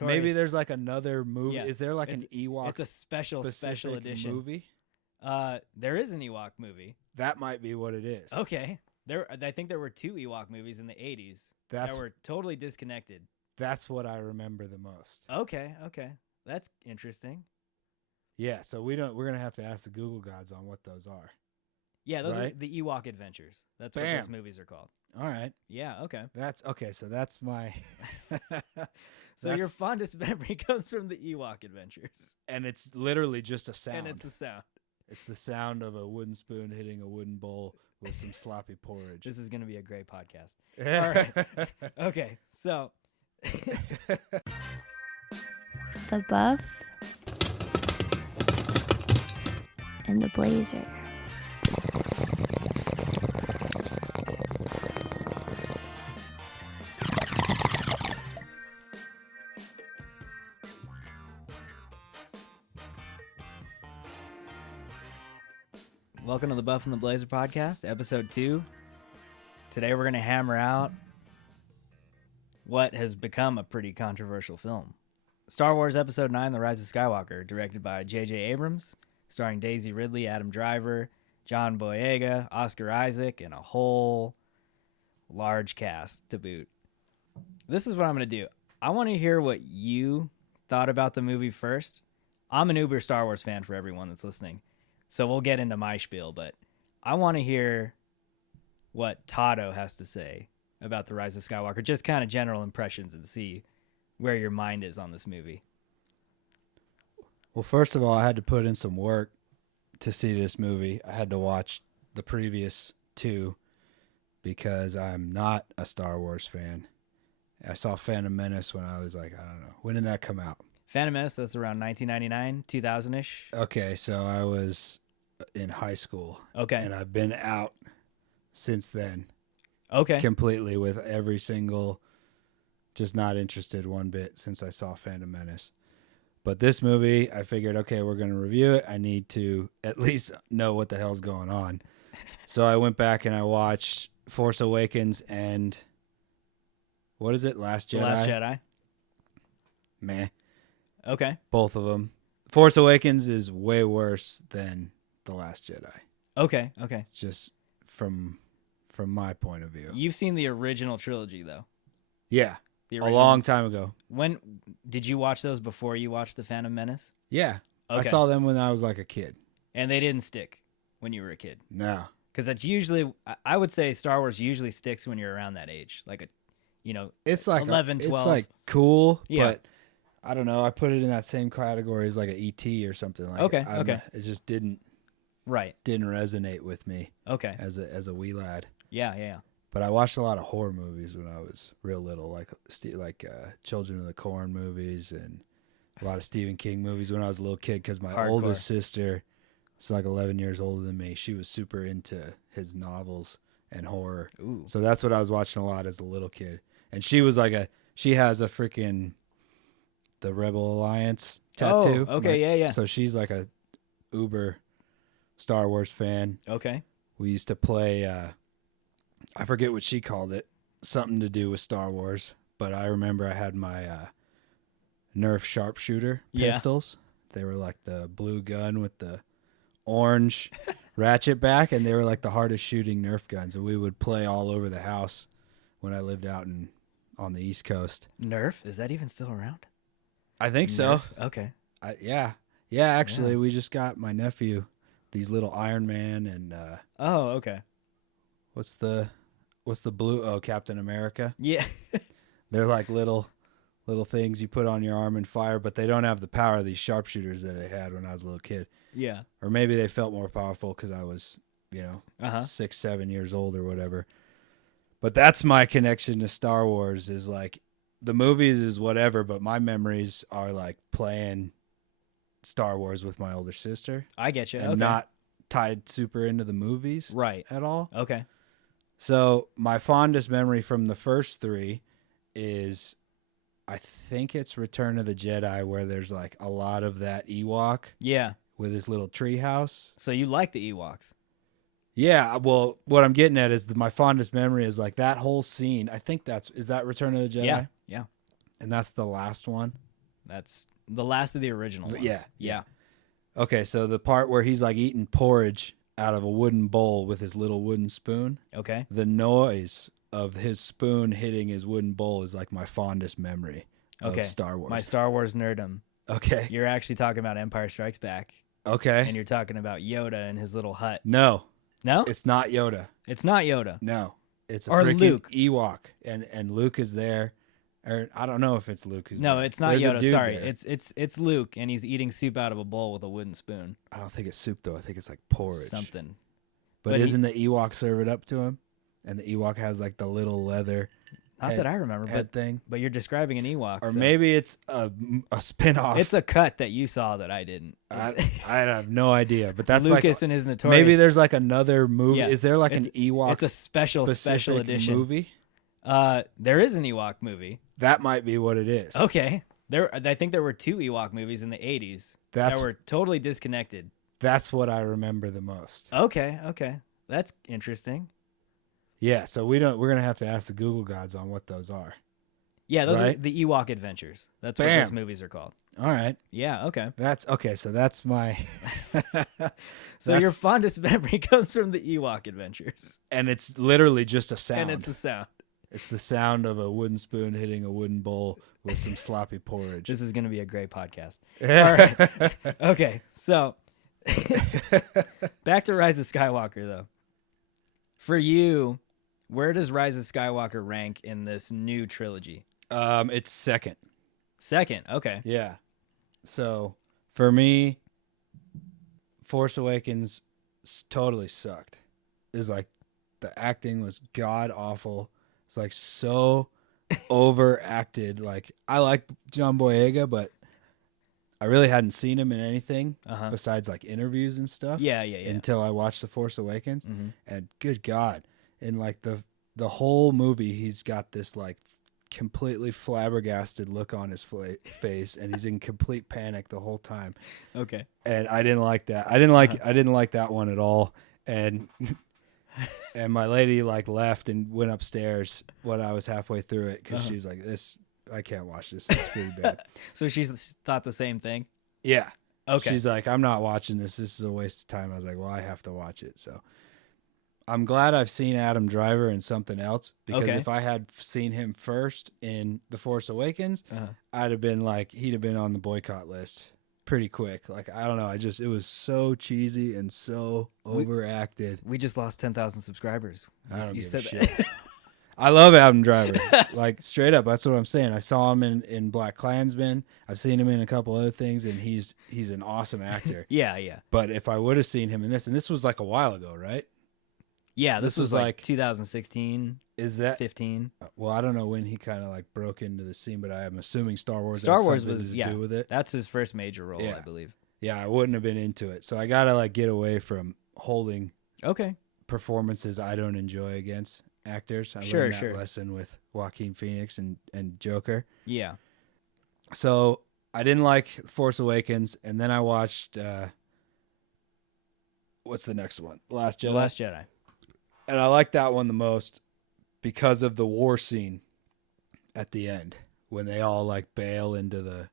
Maybe there's like another movie. Yeah. Is there like an Ewok? It's a special edition movie. There is an Ewok movie. That might be what it is. Okay. I think there were 2 Ewok movies in the 80s that were totally disconnected. That's what I remember the most. Okay. That's interesting. Yeah, so we're gonna have to ask the Google gods on what those are. Yeah, those are the Ewok Adventures. That's what those movies are called. All right. Yeah, okay. That's okay, so that's my So your fondest memory comes from the Ewok Adventures. And it's literally just a sound. And it's a sound. It's the sound of a wooden spoon hitting a wooden bowl with some sloppy porridge. This is going to be a great podcast. All right. Okay, so the buff and the blazer. welcome to the Buff and the Blazer podcast, episode 2. Today we're going to hammer out what has become a pretty controversial film. Star Wars Episode 9, The Rise of Skywalker, directed by J.J. Abrams, starring Daisy Ridley, Adam Driver, John Boyega, Oscar Isaac, and a whole large cast to boot. This is what I'm going to do. I want to hear what you thought about the movie first. I'm an uber Star Wars fan for everyone that's listening, so we'll get into my spiel, but I want to hear what Toddo has to say about The Rise of Skywalker, just kind of general impressions, and see where your mind is on this movie. Well, first of all, I had to put in some work to see this movie. I had to watch the previous 2 because I'm not a Star Wars fan. I saw Phantom Menace when I was like, I don't know. When did that come out? Phantom Menace, that's around 1999, 2000-ish. Okay, so I was in high school. Okay. And I've been out since then. Okay. Completely with every single, just not interested one bit since I saw Phantom Menace. But this movie, I figured, okay, we're going to review it. I need to at least know what the hell's going on. So I went back and I watched Force Awakens and, what is it, Last Jedi? Last Jedi. Meh. Okay. Both of them. Force Awakens is way worse than The Last Jedi. Okay. Just from my point of view. You've seen the original trilogy, though. Yeah. The a long time ago. When did you watch those before you watched The Phantom Menace? Yeah. Okay. I saw them when I was like a kid. And they didn't stick when you were a kid? No. Because that's usually, I would say Star Wars usually sticks when you're around that age. Like, it's like 11, 12. It's like cool, yeah. But I don't know. I put it in that same category as like an E.T. or something like okay, that. Okay. It just didn't resonate with me. Okay. As a wee lad. Yeah. But I watched a lot of horror movies when I was real little, like Children of the Corn movies and a lot of Stephen King movies when I was a little kid because my oldest sister, is like 11 years older than me. She was super into his novels and horror. Ooh. So that's what I was watching a lot as a little kid. And she was she has a freaking the Rebel Alliance tattoo. Oh, okay, yeah. So she's like a uber Star Wars fan. Okay. We used to play, I forget what she called it, something to do with Star Wars. But I remember I had my Nerf sharpshooter pistols. They were like the blue gun with the orange ratchet back, and they were like the hardest shooting Nerf guns. And we would play all over the house when I lived out on the East Coast. Nerf? Is that even still around? I think so. Okay. Yeah. Actually, we just got my nephew these little Iron Man and oh, okay. What's the blue? Oh, Captain America. Yeah. They're like little things you put on your arm and fire, but they don't have the power of these sharpshooters that I had when I was a little kid. Yeah. Or maybe they felt more powerful because I was, 6, 7 years old or whatever. But that's my connection to Star Wars is like the movies is whatever, but my memories are like playing Star Wars with my older sister. I get you. And not tied super into the movies at all. Okay. So my fondest memory from the first 3 is I think it's Return of the Jedi where there's like a lot of that Ewok. Yeah. With his little tree house. So you like the Ewoks? Yeah, well, what I'm getting at is my fondest memory is like that whole scene. I think is that Return of the Jedi? Yeah. And that's the last one? That's the last of the original ones. Yeah. Okay, so the part where he's like eating porridge out of a wooden bowl with his little wooden spoon. Okay. The noise of his spoon hitting his wooden bowl is like my fondest memory of Star Wars. My Star Wars nerdum. Okay. You're actually talking about Empire Strikes Back. Okay. And you're talking about Yoda and his little hut. No. No? It's not Yoda. It's not Yoda. No. It's a or freaking Luke. Ewok. And Luke is there. Or I don't know if it's Luke who's No, there. it's not There's a Yoda. dude Sorry. there. It's Luke, and he's eating soup out of a bowl with a wooden spoon. I don't think it's soup, though. I think it's like porridge. Something. But isn't the Ewok serve it up to him? And the Ewok has like the little leather Not that I remember, head thing. but you're describing an Ewok. Or so maybe it's a spin-off. it's a cut that you saw that I didn't. I have no idea. But that's Lucas like and his notorious. maybe there's like another movie. Yeah. Is there like an It's- Ewok It's a special edition movie? There is an Ewok movie. That might be what it is. Okay. I think there were 2 Ewok movies in the 80s That's that were totally disconnected. that's what I remember the most. Okay. That's interesting. Yeah, so we're gonna have to ask the Google gods on what those are. Yeah, those are Right? the Ewok Adventures. That's what Bam. those movies are called. All right. Yeah, okay. That's okay, so that's my So your fondest memory comes from the Ewok Adventures. and it's literally just a sound. And it's a sound. It's the sound of a wooden spoon hitting a wooden bowl with some sloppy porridge. This is going to be a great podcast. All right. Okay, so back to Rise of Skywalker, though. For you, where does Rise of Skywalker rank in this new trilogy? It's second. Second, okay. Yeah. So for me, Force Awakens totally sucked. It's like the acting was god awful. It's like so overacted. Like I like John Boyega, but I really hadn't seen him in anything besides like interviews and stuff. Yeah. Until I watched The Force Awakens, Mm-hmm. and good God, in like the whole movie, he's got this like completely flabbergasted look on his face, and he's in complete panic the whole time. Okay. And I didn't like that. I didn't like that one at all. And and my lady like left and went upstairs when I was halfway through it because she's like, "This, I can't watch this. It's pretty bad." So she's thought the same thing? Yeah. Okay. She's like, "I'm not watching this. This is a waste of time." I was like, "Well, I have to watch it." So I'm glad I've seen Adam Driver in something else, because if I had seen him first in The Force Awakens, I'd have been like, he'd have been on the boycott list pretty quick. Like, I don't know. It was so cheesy and so overacted. We just lost 10,000 subscribers. I don't You give said a that. shit. I love Adam Driver. Like, straight up, that's what I'm saying. I saw him in Black Klansman. I've seen him in a couple other things, and he's an awesome actor. Yeah. But if I would have seen him in this, and this was like a while ago, right? Yeah, This this was was like like 2016, Is that 15. well? I don't know when he kind of like broke into the scene, but I'm assuming Star Wars. Star has Wars something was to yeah. do with it. That's his first major role, Yeah. I believe. Yeah, I wouldn't have been into it, so I gotta like get away from holding Okay. performances I don't enjoy against actors. I Sure, learned that sure. lesson with Joaquin Phoenix and Joker. Yeah. So I didn't like Force Awakens, and then I watched what's the next one? The Last Jedi. The Last Jedi. And I like that one the most because of the war scene at the end when they all like bail into the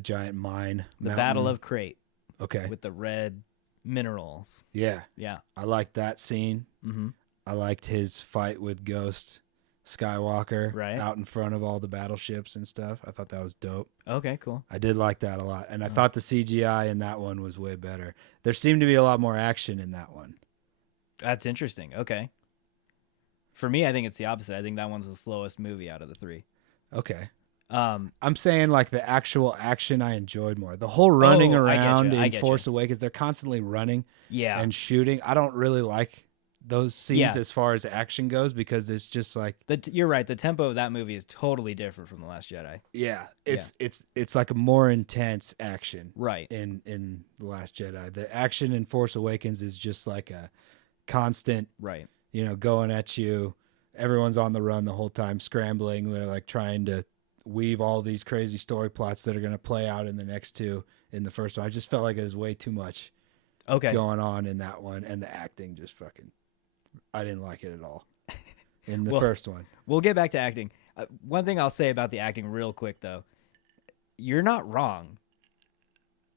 giant mine. The mountain. Battle of Crate Okay. with the red minerals. Yeah. Yeah. I liked that scene. Mm-hmm. I liked his fight with Ghost Skywalker Right. out in front of all the battleships and stuff. I thought that was dope. Okay, cool. I did like that a lot. And I thought the CGI in that one was way better. There seemed to be a lot more action in that one. That's interesting. Okay. For me, I think it's the opposite. I think that one's the slowest movie out of the 3. Okay. Um, I'm saying like the actual action I enjoyed more. The whole running Oh, I get around you, I in get Force Awakens, they're constantly running yeah. and shooting. I don't really like those scenes Yeah. as far as action goes because it's just like You're right. The tempo of that movie is totally different from The Last Jedi. it's like a more intense action Right. in The Last Jedi. The action in Force Awakens is just like a constant, Right. going at you. Everyone's on the run the whole time, scrambling. They're like trying to weave all these crazy story plots that are going to play out in the next 2 in the first one. I just felt like it was way too much Okay. going on in that one, and the acting just fucking I didn't like it at all in the Well, first one. We'll get back to acting. One thing I'll say about the acting real quick though, you're not wrong.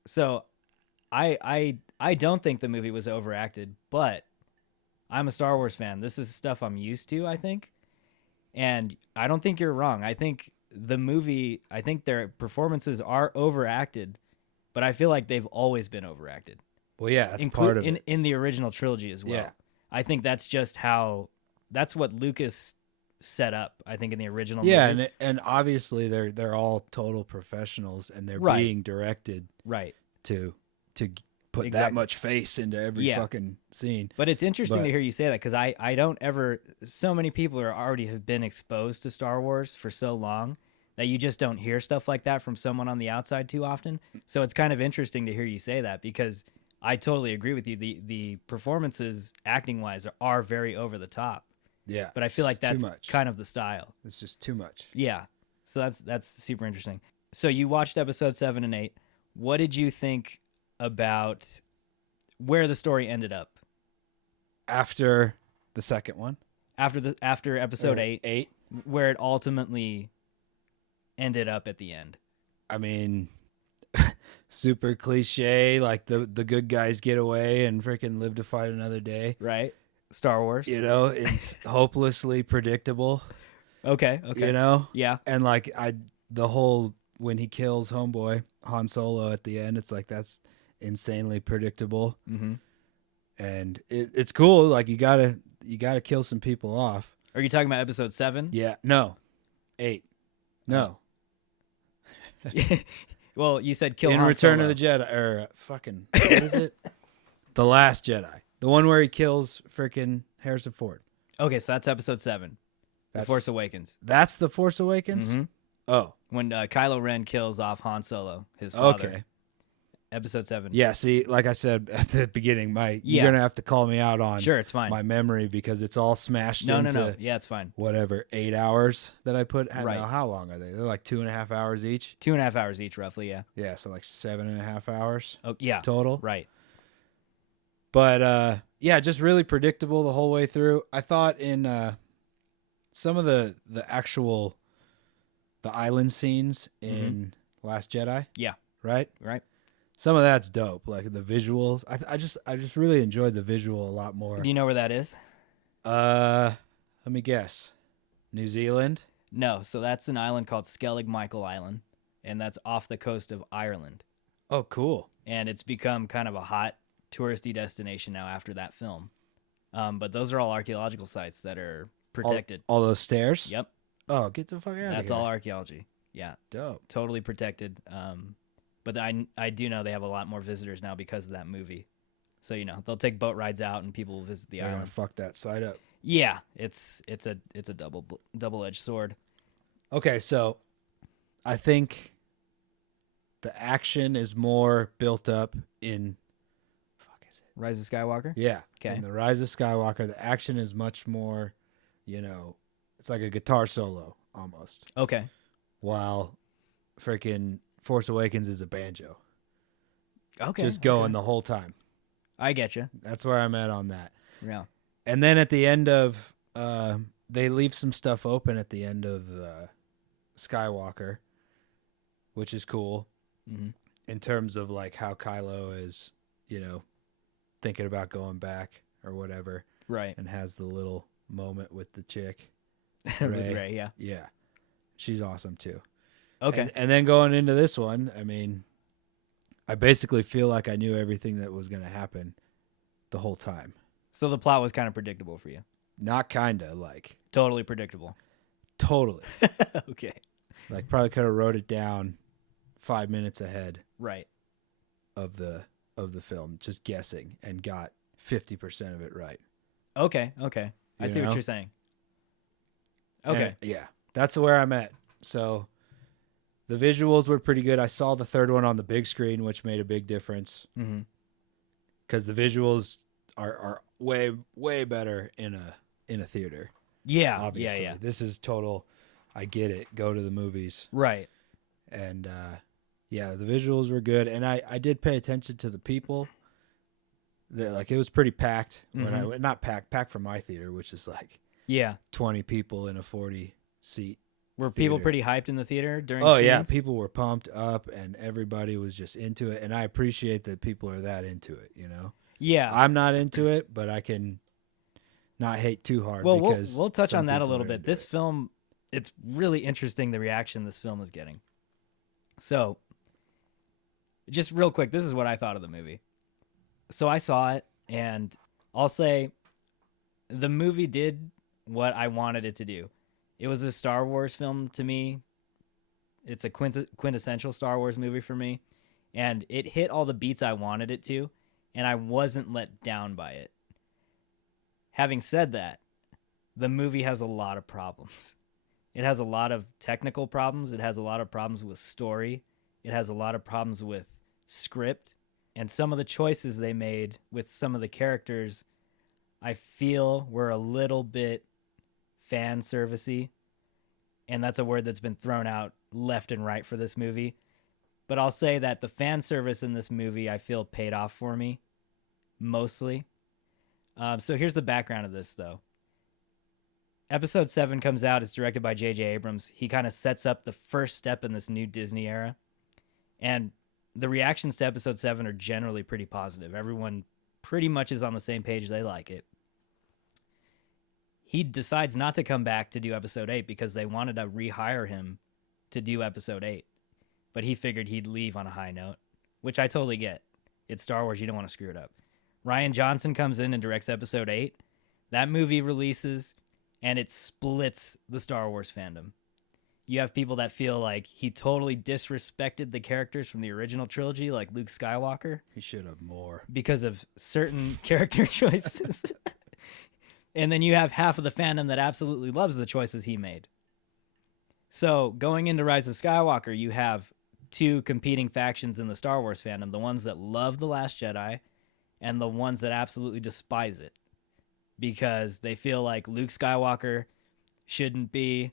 So I don't think the movie was overacted, but I'm a Star Wars fan. This is stuff I'm used to, I think. And I don't think you're wrong. I think their performances are overacted, but I feel like they've always been overacted. Well, yeah, that's part of it. In the original trilogy as well. Yeah. I think that's just that's what Lucas set up, I think, in the original Yeah, movies. and obviously they're all total professionals, and they're Right. being directed Right. to put that Exactly. much face into every Yeah. fucking scene. But it's interesting But- to hear you say that, because I don't ever, so many people are already have been exposed to Star Wars for so long that you just don't hear stuff like that from someone on the outside too often. So it's kind of interesting to hear you say that, because I totally agree with you. The performances acting wise are very over the top, Yeah, but I feel like it's too that's much. kind of the style. It's just too much. Yeah. So that's super interesting. So you watched episode 7 and 8. What did you think about where the story ended up After the second one, after episode or 8, where it ultimately ended up at the end? I mean, super cliche. Like the good guys get away and freaking live to fight another day. Right? Star Wars. You know, it's hopelessly predictable. Okay. You know, Yeah. and like the whole when he kills homeboy Han Solo at the end, it's like that's insanely predictable. Mm-hmm. And it's cool. Like you gotta kill some people off. Are you talking about episode 7? Yeah. No. 8. No. Well, you said kill In Han Return Solo. of the Jedi, or fucking what is it? The Last Jedi, the one where he kills freaking Harrison Ford. Okay, so that's episode 7. The Force Awakens. That's the Force Awakens. Mhm. Oh, When Kylo Ren kills off Han Solo, his father. okay. Episode 7. Yeah. See, like I said at the beginning, Yeah. you're gonna have to call me out on Sure, it's fine. my memory because it's all smashed No. into Yeah, it's fine. whatever 8 hours that I put. Right. Now, how long are they? They're like 2.5 hours each. 2.5 hours each, roughly. Yeah. Yeah, so like 7.5 hours Oh, yeah. total. Right. But yeah, just really predictable the whole way through. I thought in some of the actual the island scenes in Last Jedi. Yeah. Right? Right. Some of that's dope. Like the visuals. I just really enjoyed the visual a lot more. Do you know where that is? Let me guess. New Zealand? No. So that's an island called Skellig Michael Island, and that's off the coast of Ireland. Oh, cool. And it's become kind of a hot touristy destination now after that film. But those are all archaeological sites that are protected. All those stairs? Yep. Oh, get the fuck out of here. That's all archaeology. Yeah. dope. Totally protected. But I do know they have a lot more visitors now because of that movie. So, they'll take boat rides out and people will visit the They're gonna island. fuck that side up. Yeah, it's a double-edged sword. Okay, so I think the action is more built up in Rise of Skywalker? yeah. Okay. In the Rise of Skywalker, the action is much more, it's like a guitar solo almost. Okay. While freaking Force Awakens is a banjo. Okay. Just going okay. the whole time. I get you. That's where I'm at on that. Yeah. And then at the end of they leave some stuff open at the end of Skywalker, which is cool. Mm-hmm. In terms of like how Kylo is, thinking about going back or whatever, Right. and has the little moment with the chick. With Rey. Rey, yeah. Yeah, she's awesome too. Okay. And then going into this one, I mean, I basically feel like I knew everything that was going to happen the whole time. So the plot was kind of predictable for you. Not kinda, like Totally predictable. totally. Okay. Like probably could have wrote it down 5 minutes ahead Right. of the film, just guessing, and got 50% of it right. Okay. Okay. I You see know? what you're saying. Okay. And, yeah, that's where I'm at. So the visuals were pretty good. I saw the third one on the big screen, which made a big difference Mm-hmm. because the visuals are way better in a theater. Yeah. Obviously, Yeah. this is total. I get it. Go to the movies, Right. and yeah, the visuals were good, and I did pay attention to the people. Like it was pretty packed when I went. Not packed for my theater, which is like Yeah. 20 people in a 40 seat Were people theater. pretty hyped in the theater during Oh scenes? yeah, people were pumped up and everybody was just into it, and I appreciate that people are that into it, you know. Yeah. I'm not into it, but I can not hate too hard Well, because we'll touch some on that a people little are bit. into This it. film, it's really interesting the reaction this film is getting. So, just real quick, this is what I thought of the movie. So I saw it, and I'll say the movie did what I wanted it to do. It was a Star Wars film to me. It's a quintessential Star Wars movie for me, and it hit all the beats I wanted it to, and I wasn't let down by it. Having said that, the movie has a lot of problems. It has a lot of technical problems. It has a lot of problems with story. It has a lot of problems with script. And some of the choices they made with some of the characters, I feel were a little bit fan servicey. And that's a word that's been thrown out left and right for this movie. But I'll say that the fan service in this movie, I feel paid off for me, mostly. So here's the background of this, though. Episode 7 comes out. It's directed by J.J. Abrams. He kind of sets up the first step in this new Disney era. And the reactions to Episode 7 are generally pretty positive. Everyone pretty much is on the same page. They like it. He decides not to come back to do Episode 8 because they wanted to rehire him to do Episode 8. But he figured he'd leave on a high note, which I totally get. It's Star Wars. You don't want to screw it up. Rian Johnson comes in and directs Episode 8. That movie releases, and it splits the Star Wars fandom. You have people that feel like he totally disrespected the characters from the original trilogy, like Luke Skywalker. He should have more. Because of certain character choices. And then you have half of the fandom that absolutely loves the choices he made. So going into Rise of Skywalker, you have two competing factions in the Star Wars fandom. The ones that love The Last Jedi and the ones that absolutely despise it. Because they feel like Luke Skywalker shouldn't be,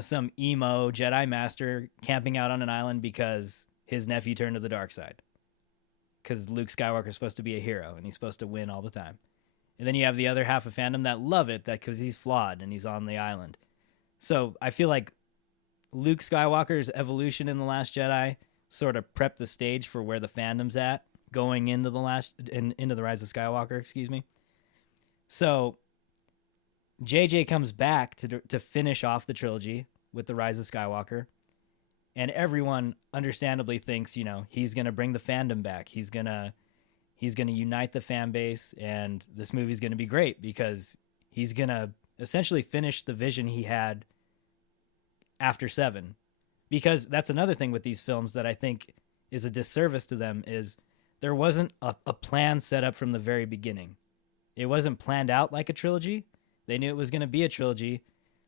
some emo Jedi master camping out on an island because his nephew turned to the dark side. Because Luke Skywalker's supposed to be a hero and he's supposed to win all the time. And then you have the other half of fandom that love it because he's flawed and he's on the island. So I feel like Luke Skywalker's evolution in The Last Jedi sort of prepped the stage for where the fandom's at going into the Rise of Skywalker, excuse me. So JJ comes back to finish off the trilogy with The Rise of Skywalker. And everyone understandably thinks, he's going to bring the fandom back. He's going to unite the fan base, and this movie's going to be great because he's going to essentially finish the vision he had after 7. Because that's another thing with these films that I think is a disservice to them is there wasn't a plan set up from the very beginning. It wasn't planned out like a trilogy. They knew it was going to be a trilogy,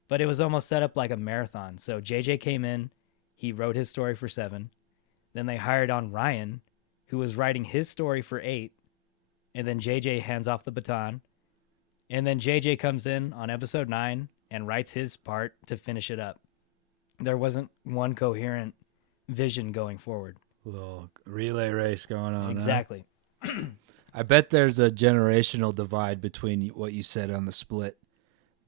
but it was almost set up like a marathon. So JJ came in, he wrote his story for 7. Then they hired on Ryan, who was writing his story for 8. And then JJ hands off the baton. And then JJ comes in on episode 9 and writes his part to finish it up. There wasn't one coherent vision going forward. Little relay race going on. Exactly. Huh? I bet there's a generational divide between what you said on the split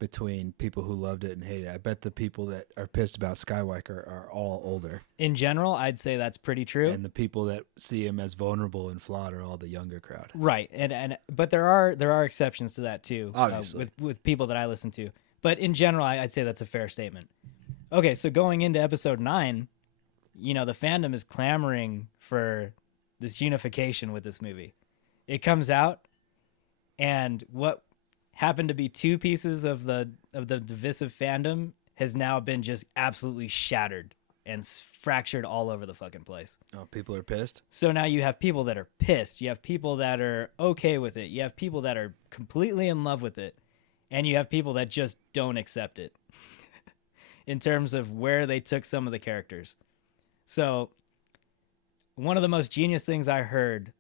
between people who loved it and hated it. I bet the people that are pissed about Skywalker are all older. In general, I'd say that's pretty true. And the people that see him as vulnerable and flawed are all the younger crowd. Right. But there are exceptions to that too. Obviously. With people that I listen to. But in general, I'd say that's a fair statement. Okay, so going into episode 9, the fandom is clamoring for this unification with this movie. It comes out, and what happened to be two pieces of the divisive fandom has now been just absolutely shattered and fractured all over the fucking place. Oh, people are pissed? So now you have people that are pissed. You have people that are okay with it. You have people that are completely in love with it. And you have people that just don't accept it in terms of where they took some of the characters. So one of the most genius things I heard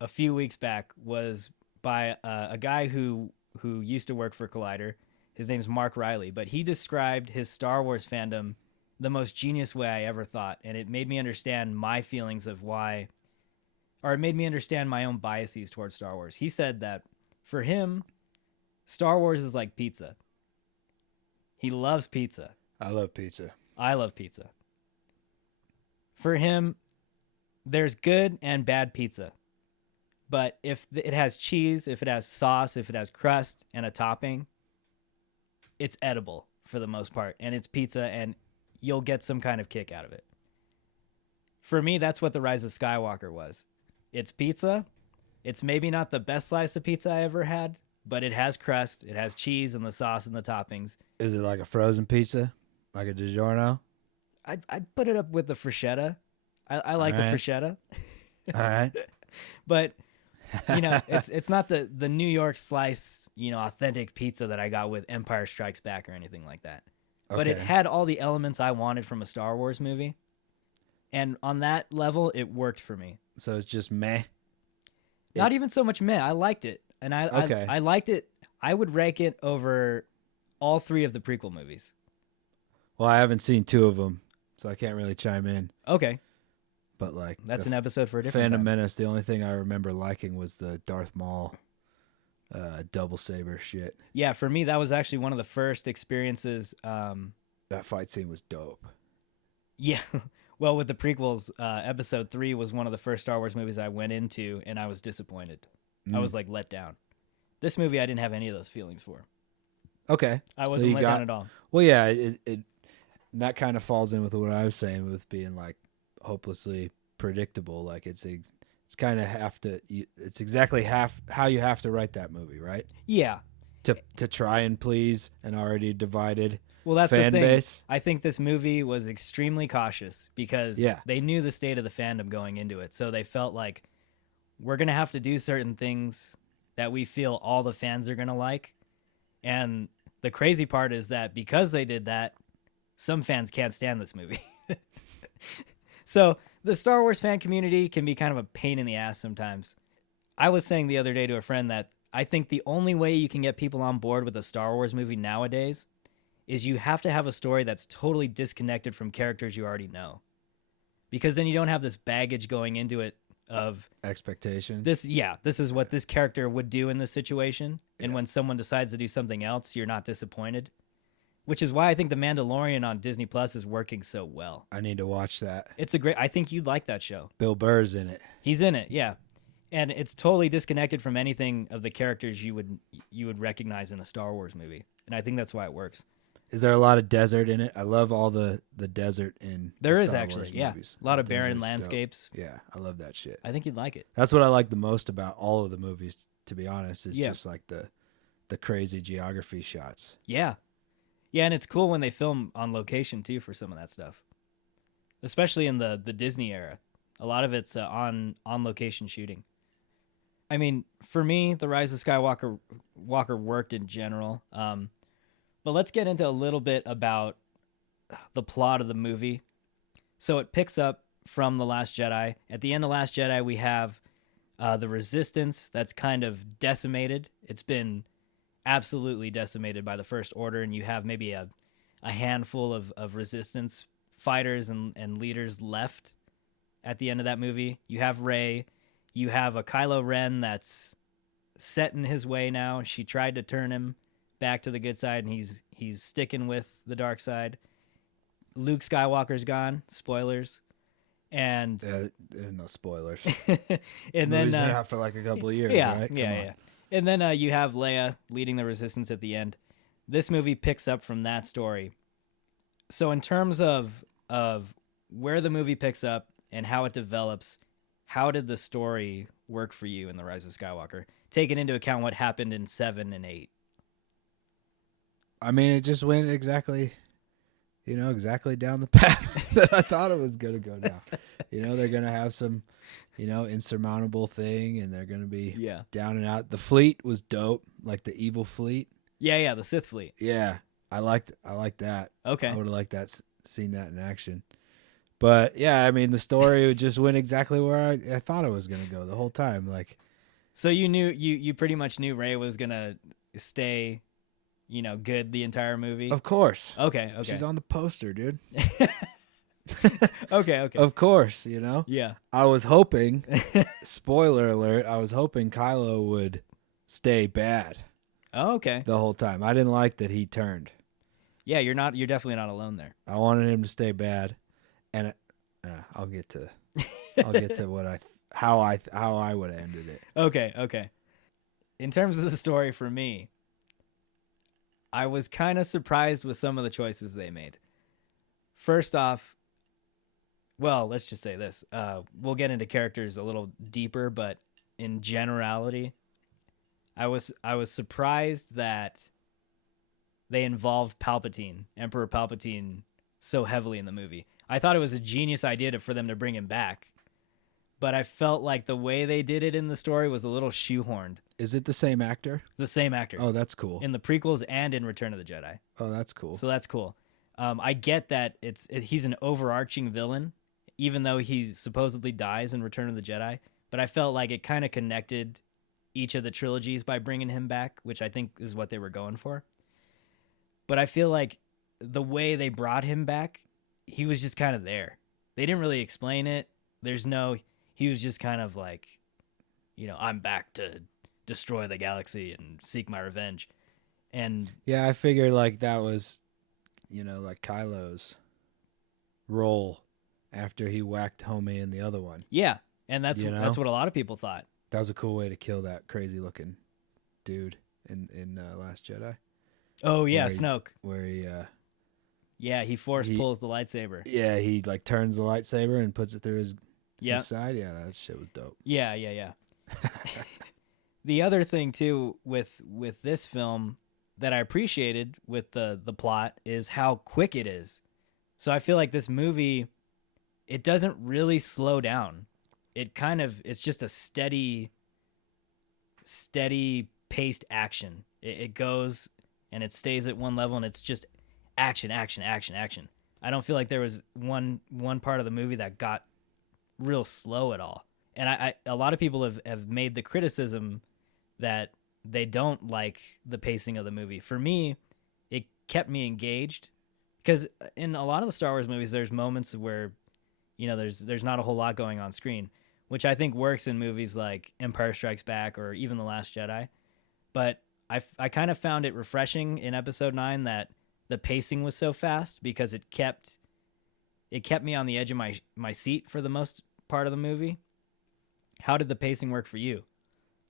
a few weeks back was by a guy who used to work for Collider. His name's Mark Riley, but he described his Star Wars fandom the most genius way I ever thought, and it made me understand my feelings of why, or it made me understand my own biases towards Star Wars. He said that for him, Star Wars is like pizza. He loves pizza. I love pizza. I love pizza. For him, there's good and bad pizza. But if it has cheese, if it has sauce, if it has crust and a topping, it's edible for the most part. And it's pizza, and you'll get some kind of kick out of it. For me, that's what The Rise of Skywalker was. It's pizza. It's maybe not the best slice of pizza I ever had, but it has crust, it has cheese and the sauce and the toppings. Is it like a frozen pizza? Like a DiGiorno? I'd put it up with the bruschetta. I like the bruschetta. All right. But, it's not the New York slice, authentic pizza that I got with Empire Strikes Back or anything like that. Okay. But it had all the elements I wanted from a Star Wars movie. And on that level, it worked for me. So it's just meh? Not even so much meh. I liked it. And I liked it. I would rank it over all 3 of the prequel movies. Well, I haven't seen 2 of them, so I can't really chime in. Okay. But that's an episode for a different Phantom time. Menace, the only thing I remember liking was the Darth Maul double saber shit. Yeah, for me, that was actually one of the first experiences. That fight scene was dope. Yeah. Well, with the prequels, episode 3 was one of the first Star Wars movies I went into, and I was disappointed. I was let down. This movie, I didn't have any of those feelings for. Okay. I wasn't let down at all. Well, yeah, it that kind of falls in with what I was saying with being like hopelessly predictable. Like it's kind of it's exactly how you have to write that movie, right? Yeah. To try and please an already divided that's fan the thing. base. I think this movie was extremely cautious because they knew the state of the fandom going into it. So they felt like we're going to have to do certain things that we feel all the fans are going to like. And the crazy part is that because they did that, some fans can't stand this movie. So the Star Wars fan community can be kind of a pain in the ass sometimes. I was saying the other day to a friend that I think the only way you can get people on board with a Star Wars movie nowadays is you have to have a story that's totally disconnected from characters you already know. Because then you don't have this baggage going into it of expectation. This is what this character would do in this situation. Yeah. And when someone decides to do something else, you're not disappointed. Which is why I think The Mandalorian on Disney Plus is working so well. I need to watch that. I think you'd like that show. Bill Burr's in it. He's in it, yeah. And it's totally disconnected from anything of the characters you would recognize in a Star Wars movie. And I think that's why it works. Is there a lot of desert in it? I love all the desert in there the is Star actually, Wars yeah. movies. A lot of barren landscapes. Dope. Yeah, I love that shit. I think you'd like it. That's what I like the most about all of the movies, to be honest, is just like the crazy geography shots. Yeah. Yeah, and it's cool when they film on location, too, for some of that stuff. Especially in the Disney era. A lot of it's on location shooting. I mean, for me, The Rise of Skywalker worked in general. But let's get into a little bit about the plot of the movie. So it picks up from The Last Jedi. At the end of Last Jedi, we have the Resistance that's kind of decimated. It's been absolutely decimated by the First Order, and you have maybe a handful of Resistance fighters and leaders left at the end of that movie. You have Rey. You have a Kylo Ren that's set in his way now. She tried to turn him back to the good side, and he's sticking with the dark side. Luke Skywalker's gone. Spoilers. And no spoilers. And then been out for like a couple of years, right? Yeah. And then you have Leia leading the Resistance at the end. This movie picks up from that story. So in terms of where the movie picks up and how it develops, how did the story work for you in The Rise of Skywalker, taking into account what happened in 7 and 8? I mean, it just went exactly down the path that I thought it was going to go down. They're going to have some, insurmountable thing, and they're going to be down and out. The fleet was dope, like the evil fleet. Yeah, the Sith fleet. Yeah, I liked that. Okay. I would have liked that, seen that in action. But yeah, I mean, the story just went exactly where I thought it was going to go the whole time. Like, so you pretty much knew Rey was going to stay, good the entire movie? Of course. Okay. She's on the poster, dude. Okay. Of course, Yeah. I was hoping, spoiler alert, I was hoping Kylo would stay bad. Oh, okay. The whole time. I didn't like that he turned. Yeah, you're definitely not alone there. I wanted him to stay bad, and I'll get to how I would have ended it. Okay. In terms of the story for me, I was kind of surprised with some of the choices they made. First off, well, let's just say this. We'll get into characters a little deeper, but in generality, I was surprised that they involved Palpatine, Emperor Palpatine, so heavily in the movie. I thought it was a genius idea for them to bring him back, but I felt like the way they did it in the story was a little shoehorned. Is it the same actor? The same actor. Oh, that's cool. In the prequels and in Return of the Jedi. Oh, that's cool. So that's cool. I get that he's an overarching villain, even though he supposedly dies in Return of the Jedi. But I felt like it kind of connected each of the trilogies by bringing him back, which I think is what they were going for. But I feel like the way they brought him back, he was just kind of there. They didn't really explain it. He was just kind of like, I'm back to destroy the galaxy and seek my revenge. And yeah, I figured like that was, like Kylo's role after he whacked Homie in the other one. Yeah, and that's what a lot of people thought. That was a cool way to kill that crazy looking dude in Last Jedi. Oh yeah, Snoke. Where he he pulls the lightsaber. Yeah, he like turns the lightsaber and puts it through his side. Yeah, that shit was dope. Yeah. The other thing too with this film that I appreciated with the plot is how quick it is. So I feel like this movie, it doesn't really slow down. It's just a steady paced action. It goes and it stays at one level and it's just action. I don't feel like there was one part of the movie that got real slow at all. And a lot of people have made the criticism that they don't like the pacing of the movie. For me, it kept me engaged because in a lot of the Star Wars movies, there's moments where, there's not a whole lot going on screen, which I think works in movies like Empire Strikes Back or even The Last Jedi. But I kind of found it refreshing in Episode 9 that the pacing was so fast because it kept me on the edge of my seat for the most part of the movie. How did the pacing work for you?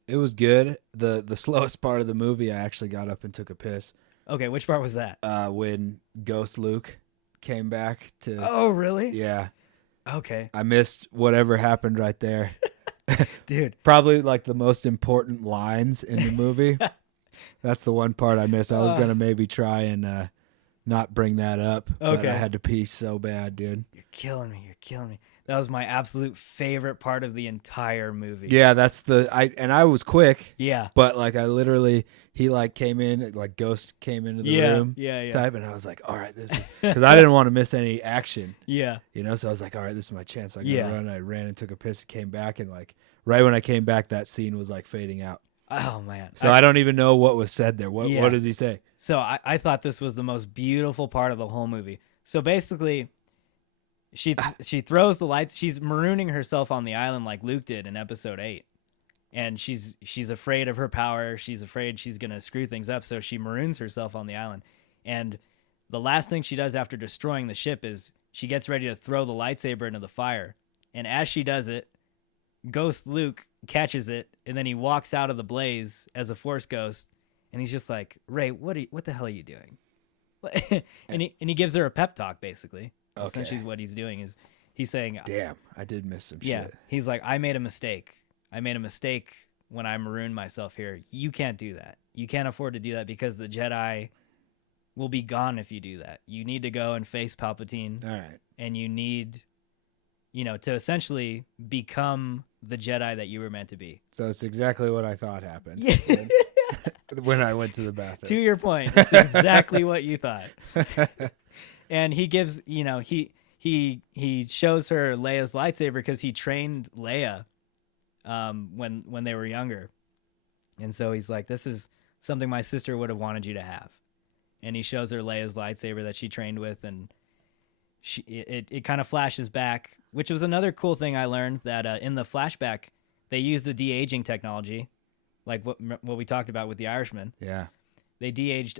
It was good. The slowest part of the movie, I actually got up and took a piss. Okay, which part was that? When Ghost Luke came back to... Oh, really? Yeah. Okay. I missed whatever happened right there. Dude. Probably like the most important lines in the movie. That's the one part I missed. I was going to maybe try and not bring that up, but I had to pee so bad, dude. You're killing me. That was my absolute favorite part of the entire movie. Yeah, I was quick. Yeah. But like I literally, he like came in, like Ghost came into the room. Yeah. Type, and I was like, all right, this is, because I didn't want to miss any action. Yeah. So I was like, all right, this is my chance. I gotta run. I ran and took a piss and came back, and like right when I came back, that scene was like fading out. Oh man. So I don't even know what was said there. What does he say? So I thought this was the most beautiful part of the whole movie. So basically, she throws the lights. She's marooning herself on the island like Luke did in Episode 8. And she's afraid of her power. She's afraid she's going to screw things up. So she maroons herself on the island. And the last thing she does after destroying the ship is she gets ready to throw the lightsaber into the fire. And as she does it, Ghost Luke catches it. And then he walks out of the blaze as a Force ghost. And he's just like, Rey, what the hell are you doing? and he gives her a pep talk, basically. Okay. Essentially what he's doing is he's saying, damn, I did miss some shit. He's like, I made a mistake. When I marooned myself here. You can't do that. You can't afford to do that because the Jedi will be gone if you do that. You need to go and face Palpatine. All right. And you need, to essentially become the Jedi that you were meant to be. So it's exactly what I thought happened when I went to the bathroom. To your point, it's exactly what you thought. And he gives, he shows her Leia's lightsaber because he trained Leia when they were younger. And so he's like, this is something my sister would have wanted you to have. And he shows her Leia's lightsaber that she trained with, and it kind of flashes back, which was another cool thing I learned, that in the flashback, they use the de-aging technology, like what we talked about with the Irishman. Yeah. They de-aged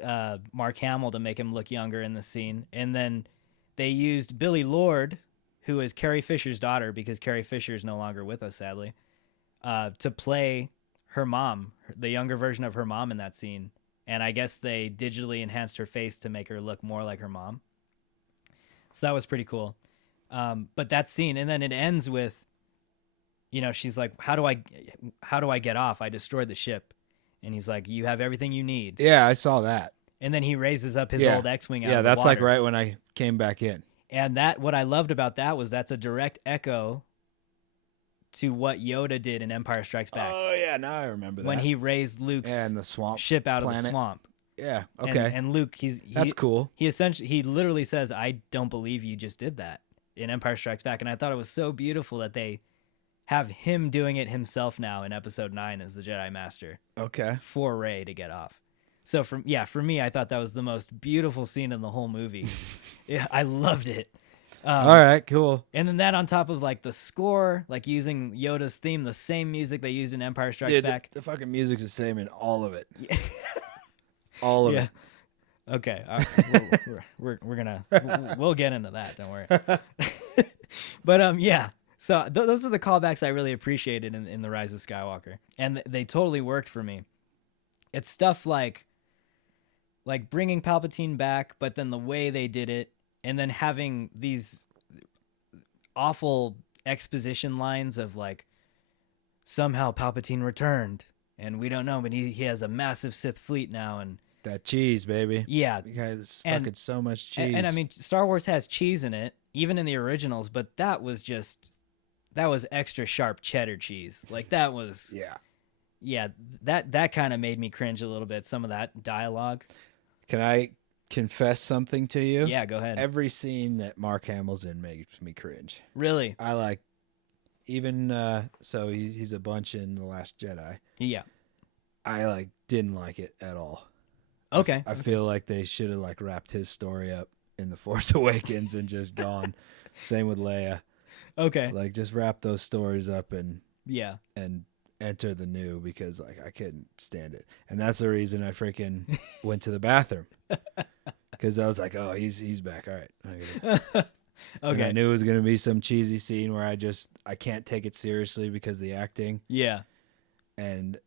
Mark Hamill to make him look younger in the scene, and then they used Billie Lourd, who is Carrie Fisher's daughter, because Carrie Fisher is no longer with us, sadly, to play her mom, the younger version of her mom in that scene. And I guess they digitally enhanced her face to make her look more like her mom. So that was pretty cool. But that scene, and then it ends with, she's like, how do I get off? I destroyed the ship. And he's like, you have everything you need. Yeah, I saw that. And then he raises up his old X-Wing out of the that's water. like right when I came back in. And what I loved about that was that's a direct echo to what Yoda did in Empire Strikes Back. Oh, yeah, now I remember that. When he raised Luke's and the swamp ship out planet. of the swamp. Yeah, okay. And Luke, that's cool. He literally says, I don't believe you just did that in Empire Strikes Back. And I thought it was so beautiful that they have him doing it himself now in Episode 9 as the Jedi Master. Okay. For Rey to get off. So for me, I thought that was the most beautiful scene in the whole movie. Yeah, I loved it. All right, cool. And then that on top of like the score, like using Yoda's theme, the same music they used in Empire Strikes Back. The fucking music's the same in all of it. All of it. Okay. We're gonna we'll get into that. Don't worry. But yeah. So those are the callbacks I really appreciated in The Rise of Skywalker, and they totally worked for me. It's stuff like bringing Palpatine back, but then the way they did it, and then having these awful exposition lines of like, somehow Palpatine returned, and we don't know, but he has a massive Sith fleet now, and that cheese, baby. Yeah. There's fucking so much cheese. And I mean, Star Wars has cheese in it, even in the originals, but that was extra sharp cheddar cheese. Like that was... Yeah, that kind of made me cringe a little bit, some of that dialogue. Can I confess something to you? Yeah, go ahead. Every scene that Mark Hamill's in makes me cringe. Really? I like, even, so he's a bunch in The Last Jedi. Yeah. I didn't like it at all. Okay. I feel like they should have wrapped his story up in The Force Awakens and just gone. Same with Leia. Okay. Just wrap those stories up and enter the new, because I couldn't stand it. And that's the reason I freaking went to the bathroom. Because I was like, oh, he's back. All right. Okay. And I knew it was going to be some cheesy scene where I can't take it seriously because of the acting. Yeah. And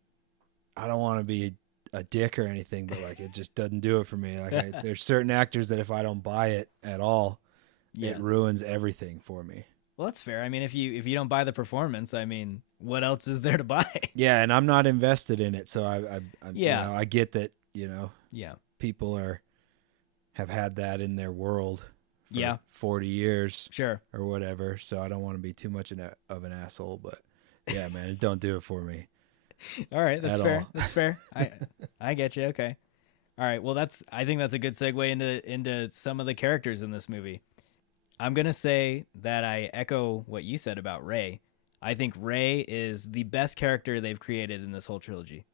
I don't want to be a dick or anything, but it just doesn't do it for me. There's certain actors that if I don't buy it at all, it ruins everything for me. Well, that's fair. I mean, if you don't buy the performance, I mean, what else is there to buy? Yeah, and I'm not invested in it, so I get that, people have had that in their world for 40 years, sure, or whatever. So I don't want to be too much of an asshole, but yeah, man, don't do it for me. All right, that's fair. That's fair. I get you. Okay. All right. Well, I think that's a good segue into some of the characters in this movie. I'm going to say that I echo what you said about Rey. I think Rey is the best character they've created in this whole trilogy.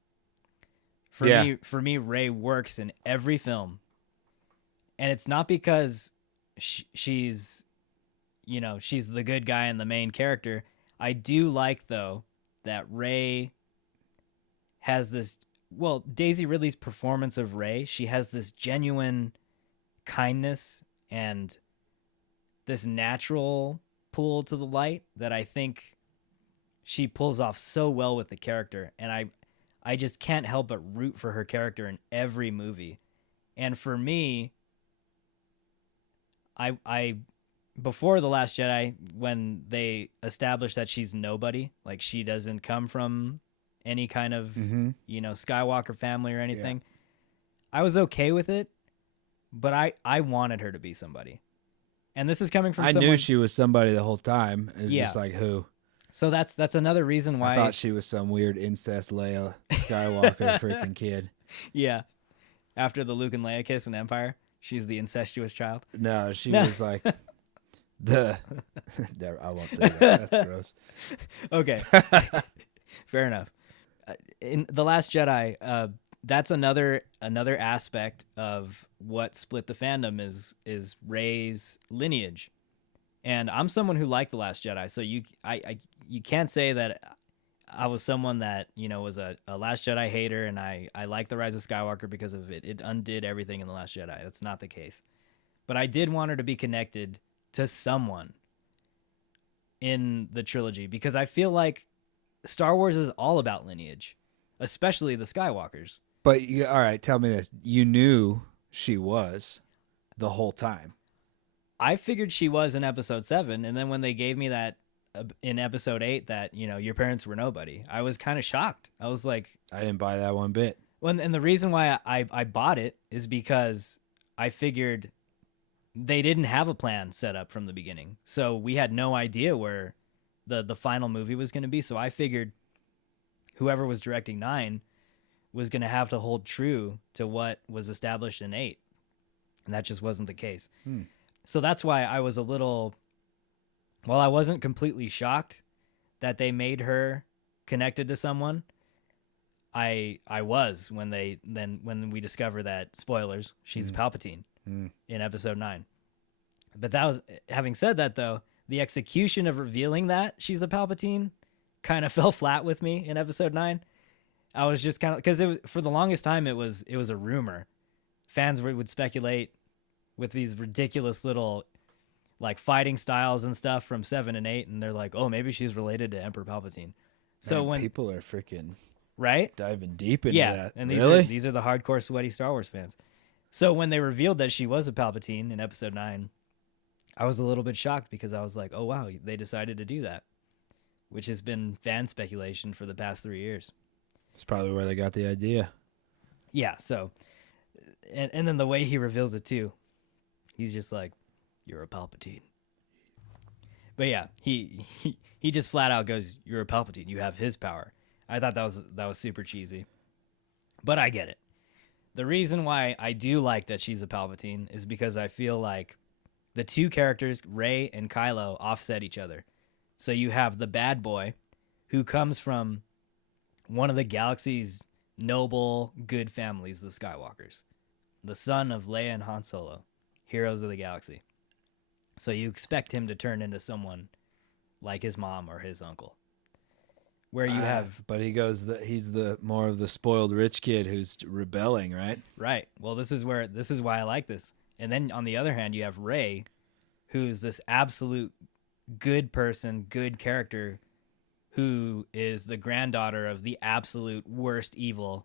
For me, Rey works in every film. And it's not because she's the good guy and the main character. I do like, though, that Rey has this... Well, Daisy Ridley's performance of Rey, she has this genuine kindness and this natural pull to the light that I think she pulls off so well with the character. And I just can't help but root for her character in every movie. And for me, I before The Last Jedi, when they established that she's nobody, she doesn't come from any kind of, Skywalker family or anything, I was okay with it, but I wanted her to be somebody. And this is coming from someone... I knew she was somebody the whole time. It's just who? So that's another reason why... I thought she was some weird incest Leia Skywalker freaking kid. Yeah. After the Luke and Leia kiss in Empire, she's the incestuous child. No, she was I won't say that. That's gross. Okay. Fair enough. In The Last Jedi, that's another aspect of what split the fandom is Rey's lineage. And I'm someone who liked The Last Jedi, so you can't say that I was someone that, was a Last Jedi hater, and I liked The Rise of Skywalker because of it. It undid everything in The Last Jedi. That's not the case. But I did want her to be connected to someone in the trilogy because I feel like Star Wars is all about lineage, especially the Skywalkers. But all right, tell me this: you knew she was the whole time. I figured she was in Episode 7, and then when they gave me that in Episode 8 that your parents were nobody, I was kind of shocked. I was like, I didn't buy that one bit. Well, and the reason why I bought it is because I figured they didn't have a plan set up from the beginning, so we had no idea where the final movie was going to be. So I figured whoever was directing 9 was going to have to hold true to what was established in 8, and that just wasn't the case. So that's why I was a little, while I wasn't completely shocked that they made her connected to someone, I was when we discover that, spoilers, she's Palpatine in Episode 9. But that was, having said that though, the execution of revealing that she's a Palpatine kind of fell flat with me in Episode 9. I was just kind of, because for the longest time it was a rumor. Fans would speculate with these ridiculous little like fighting styles and stuff from 7 and 8, and they're like, oh, maybe she's related to Emperor Palpatine. So Man, when people are freaking right diving deep into that, and really? these are the hardcore sweaty Star Wars fans. So when they revealed that she was a Palpatine in Episode 9, I was a little bit shocked because I was like, oh wow, they decided to do that, which has been fan speculation for the past 3 years. It's probably where they got the idea. Yeah. So, and then the way he reveals it too, he's just like, "You're a Palpatine." But yeah, he just flat out goes, "You're a Palpatine. You have his power." I thought that was super cheesy, but I get it. The reason why I do like that she's a Palpatine is because I feel like the two characters, Rey and Kylo, offset each other. So you have the bad boy who comes from one of the galaxy's noble, good families, the Skywalkers, the son of Leia and Han Solo, heroes of the galaxy. So you expect him to turn into someone like his mom or his uncle. Where you have, but he's the more of the spoiled rich kid who's rebelling, right? Right. Well, this is why I like this. And then on the other hand, you have Rey, who's this absolute good person, good character, who is the granddaughter of the absolute worst evil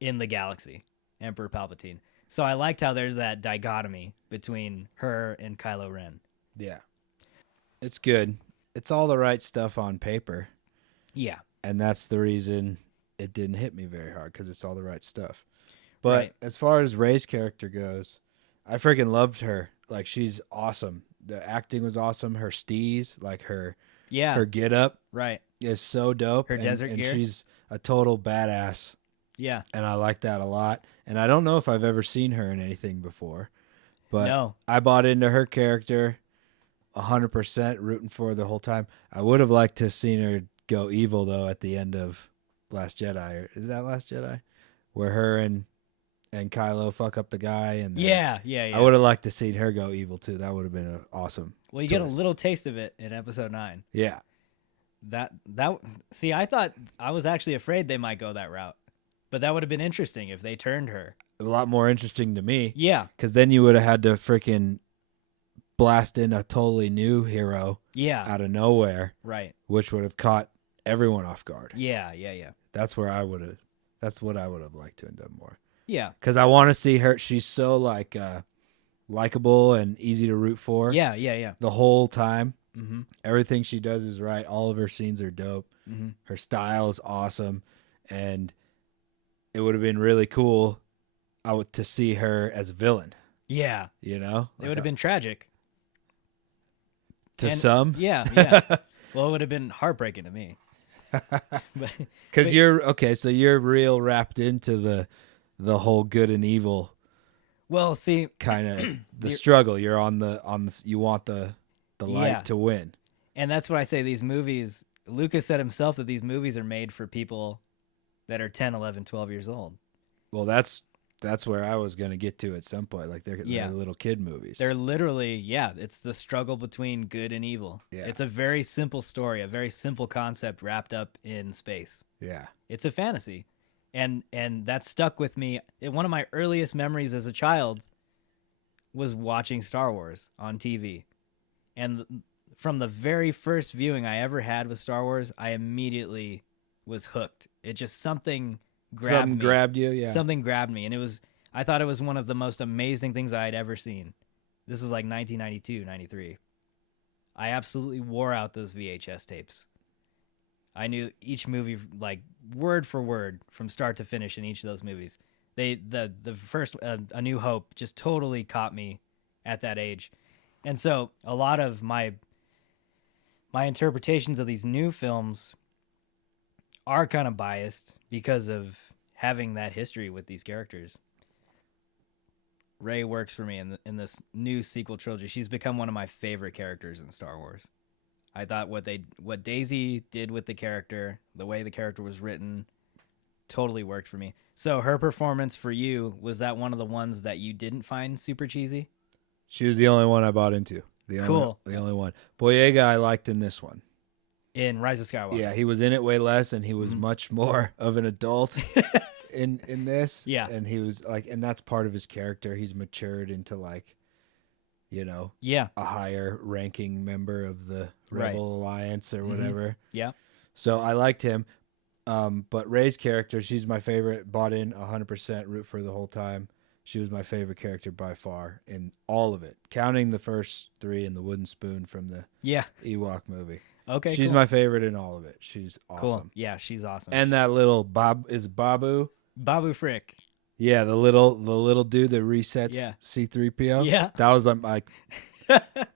in the galaxy, Emperor Palpatine. So I liked how there's that dichotomy between her and Kylo Ren. Yeah. It's good. It's all the right stuff on paper. Yeah. And that's the reason it didn't hit me very hard, because it's all the right stuff. But Right. as far as Rey's character goes, I freaking loved her. Like, she's awesome. The acting was awesome. Her steez, like her get up Right. is so dope. Her desert and gear. she's a total badass. Yeah. And I like that a lot. And I don't know if I've ever seen her in anything before, but No. I bought into her character 100%, rooting for her the whole time. I would have liked to have seen her go evil, though, at the end of Last Jedi. Or is that Last Jedi? Where her and Kylo fuck up the guy. And then Yeah. I would have liked to see her go evil, too. That would have been an awesome Well, you get a twist. little taste of it in Episode 9. Yeah. See, I was actually afraid they might go that route, but that would have been interesting if they turned her. A lot more interesting to me. Yeah. Because then you would have had to freaking blast in a totally new hero Yeah. out of nowhere, Right. which would have caught everyone off guard. Yeah. That's what I would have liked to have done more. Yeah. Because I want to see her. She's so likable and easy to root for. Yeah. The whole time. Mm-hmm. Everything she does is right. All of her scenes are dope. Mm-hmm. Her style is awesome, and it would have been really cool to see her as a villain. Yeah. You know, It would have been tragic. to And- some. Yeah. Well, it would have been heartbreaking to me. Because so you're real wrapped into the whole good and evil Well, see, kind of the struggle. You're on the you want the light Yeah. to win. and that's what I say. These movies, Lucas said himself that these movies are made for people that are 10, 11, 12 years old. Well, that's That's where I was going to get to at some point. Like they're little kid movies. They're literally, it's the struggle between good and evil. Yeah. It's a very simple story, a very simple concept wrapped up in space. Yeah. It's a fantasy. And that stuck with me. One of my earliest memories as a child was watching Star Wars on TV. And from the very first viewing I ever had with Star Wars, I immediately was hooked. It just something grabbed you, yeah. Something grabbed me, and I thought it was one of the most amazing things I had ever seen. This was like 1992, 93. I absolutely wore out those VHS tapes. I knew each movie like word for word from start to finish in each of those movies. The first A New Hope just totally caught me at that age. And so a lot of my interpretations of these new films are kind of biased because of having that history with these characters. Rey works for me in this new sequel trilogy. She's become one of my favorite characters in Star Wars. I thought what Daisy did with the character, the way the character was written, totally worked for me. So her performance for you, was that one of the ones that you didn't find super cheesy? She was the only one I bought into. The only one. Boyega I liked in this one. In Rise of Skywalker. Yeah, he was in it way less, and he was much more of an adult in this. Yeah. And he was like, and that's part of his character. He's matured into like, a higher ranking member of the Rebel Alliance or whatever. Yeah. So I liked him. But Rey's character, she's my favorite, bought in 100%, root for the whole time. She was my favorite character by far in all of it, counting the first 3 and the wooden spoon from the Ewok movie. Okay, she's my favorite in all of it. She's awesome. Cool. Yeah, she's awesome. And that little Babu Frick. Yeah, the little dude that resets C-3PO. Yeah, that was like,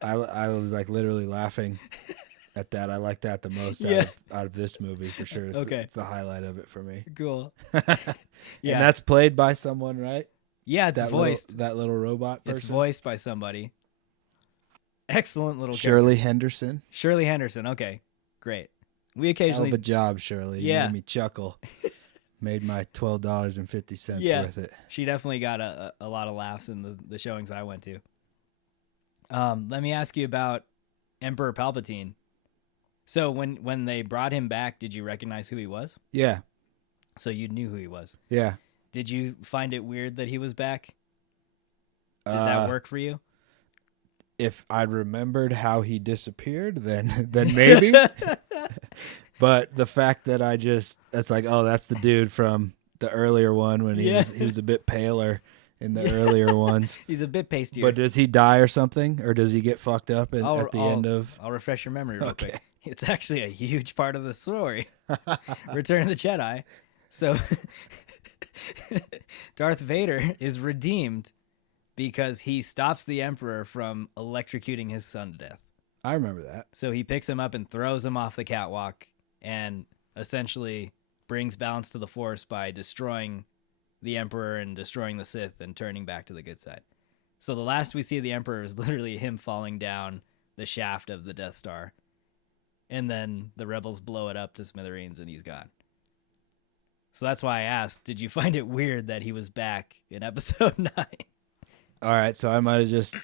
I was like literally laughing at that. I like that the most out of this movie for sure. It's the highlight of it for me. Cool. And that's played by someone, right? Yeah, it's voiced. That little robot person. It's voiced by somebody. Excellent little Shirley character. Henderson. Shirley Henderson. Okay, great. We occasionally hell of a job, Shirley. You made me chuckle. Made my $12.50 worth it. She definitely got a lot of laughs in the showings I went to. Let me ask you about Emperor Palpatine. So when they brought him back, did you recognize who he was? Yeah. So you knew who he was? Yeah. Did you find it weird that he was back? Did that work for you? If I remembered how he disappeared, then maybe. But the fact that it's like, oh, that's the dude from the earlier one when he was a bit paler in the earlier ones. He's a bit pastier. But does he die or something, or does he get fucked up at the end of? I'll refresh your memory real quick. It's actually a huge part of the story. Return of the Jedi. So Darth Vader is redeemed because he stops the Emperor from electrocuting his son to death. I remember that. So he picks him up and throws him off the catwalk and essentially brings balance to the Force by destroying the Emperor and destroying the Sith and turning back to the good side. So the last we see of the Emperor is literally him falling down the shaft of the Death Star. And then the rebels blow it up to smithereens and he's gone. So that's why I asked, did you find it weird that he was back in episode 9? All right, so I might have just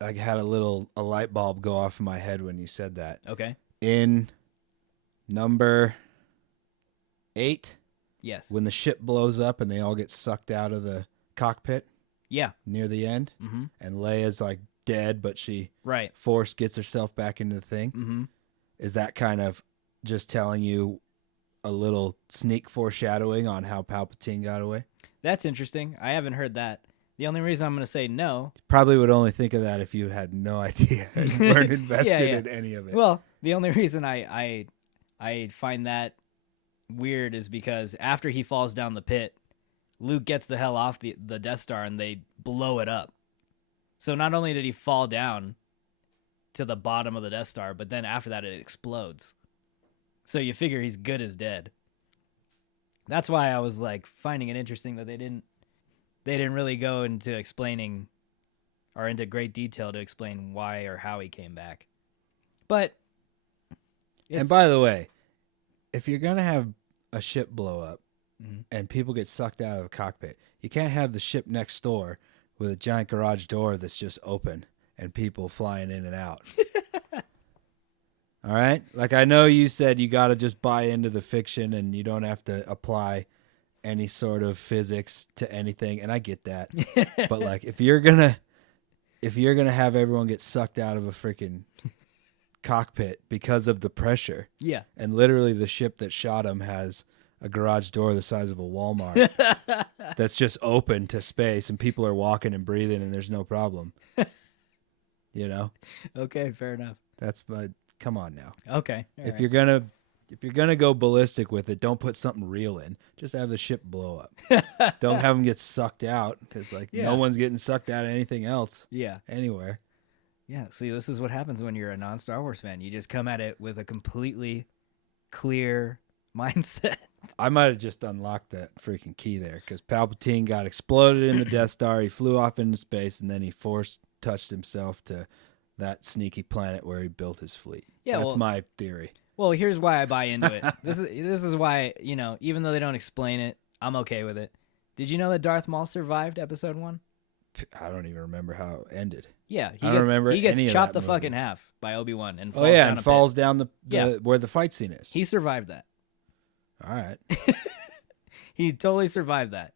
like had a light bulb go off in my head when you said that. Okay. In number 8, yes, when the ship blows up and they all get sucked out of the cockpit. Yeah. Near the end, and Leia's like dead, but she Force gets herself back into the thing. Mm-hmm. Is that kind of just telling you a little sneak foreshadowing on how Palpatine got away? That's interesting. I haven't heard that. The only reason I'm going to say no. Probably would only think of that if you had no idea and weren't invested in any of it. Well, the only reason I find that weird is because after he falls down the pit, Luke gets the hell off the Death Star and they blow it up. So not only did he fall down to the bottom of the Death Star, but then after that it explodes. So you figure he's good as dead. That's why I was like finding it interesting that they didn't really go into explaining or into great detail to explain why or how he came back. But and by the way, if you're going to have a ship blow up, and people get sucked out of a cockpit. You can't have the ship next door with a giant garage door that's just open and people flying in and out. All right? Like, I know you said you got to just buy into the fiction and you don't have to apply any sort of physics to anything, and I get that. But like, if you're gonna have everyone get sucked out of a freaking cockpit because of the pressure, Yeah. and literally the ship that shot him has a garage door the size of a Walmart that's just open to space, and people are walking and breathing, and there's no problem. You know? Okay, fair enough. That's my. Come on now. Okay. If you're gonna go ballistic with it, don't put something real in. Just have the ship blow up. Don't have them get sucked out, because no one's getting sucked out of anything else. Yeah. Anywhere. Yeah. See, this is what happens when you're a non-Star Wars fan. You just come at it with a completely clear mindset. I might have just unlocked that freaking key there, because Palpatine got exploded in the Death Star. He flew off into space, and then he touched himself to that sneaky planet where he built his fleet. Yeah, that's my theory. Well, here's why I buy into it. This is why, even though they don't explain it, I'm okay with it. Did you know that Darth Maul survived episode 1? I don't even remember how it ended. Yeah, he gets any of chopped that the fuck movie. in half by Obi-Wan and falls down a falls pit. down the where the fight scene is. He survived that. All right. He totally survived that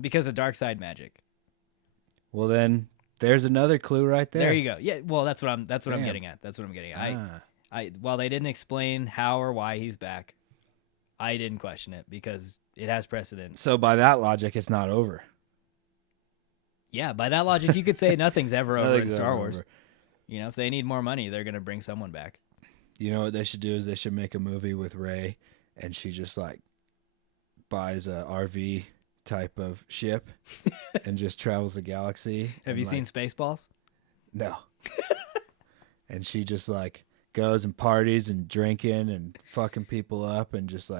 because of dark side magic. Well, then there's another clue right there. There you go. Yeah, well, that's what I'm getting at. That's what I'm getting at. Ah. While they didn't explain how or why he's back, I didn't question it because it has precedent. So by that logic, it's not over. Yeah, by that logic, you could say nothing's ever over in Nothing's Star ever Wars. over. If they need more money, they're gonna bring someone back. You know what they should do is they should make a movie with Rey, and she just buys a RV type of ship and just travels the galaxy. Have you seen Spaceballs? No. And she just goes and parties and drinking and fucking people up and just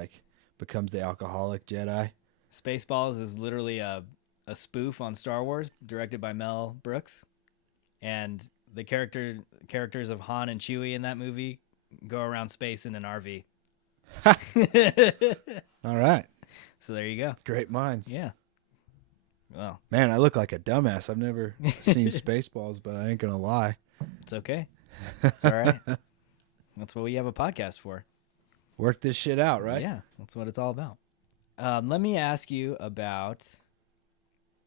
becomes the alcoholic Jedi. Spaceballs is literally a spoof on Star Wars, directed by Mel Brooks, and the characters of Han and Chewie in that movie go around space in an RV. All right. So there you go. Great minds. Yeah. Well, man, I look like a dumbass. I've never seen Spaceballs, but I ain't gonna lie. It's okay. It's all right. That's what we have a podcast for. Work this shit out, right? Yeah, that's what it's all about. Let me ask you about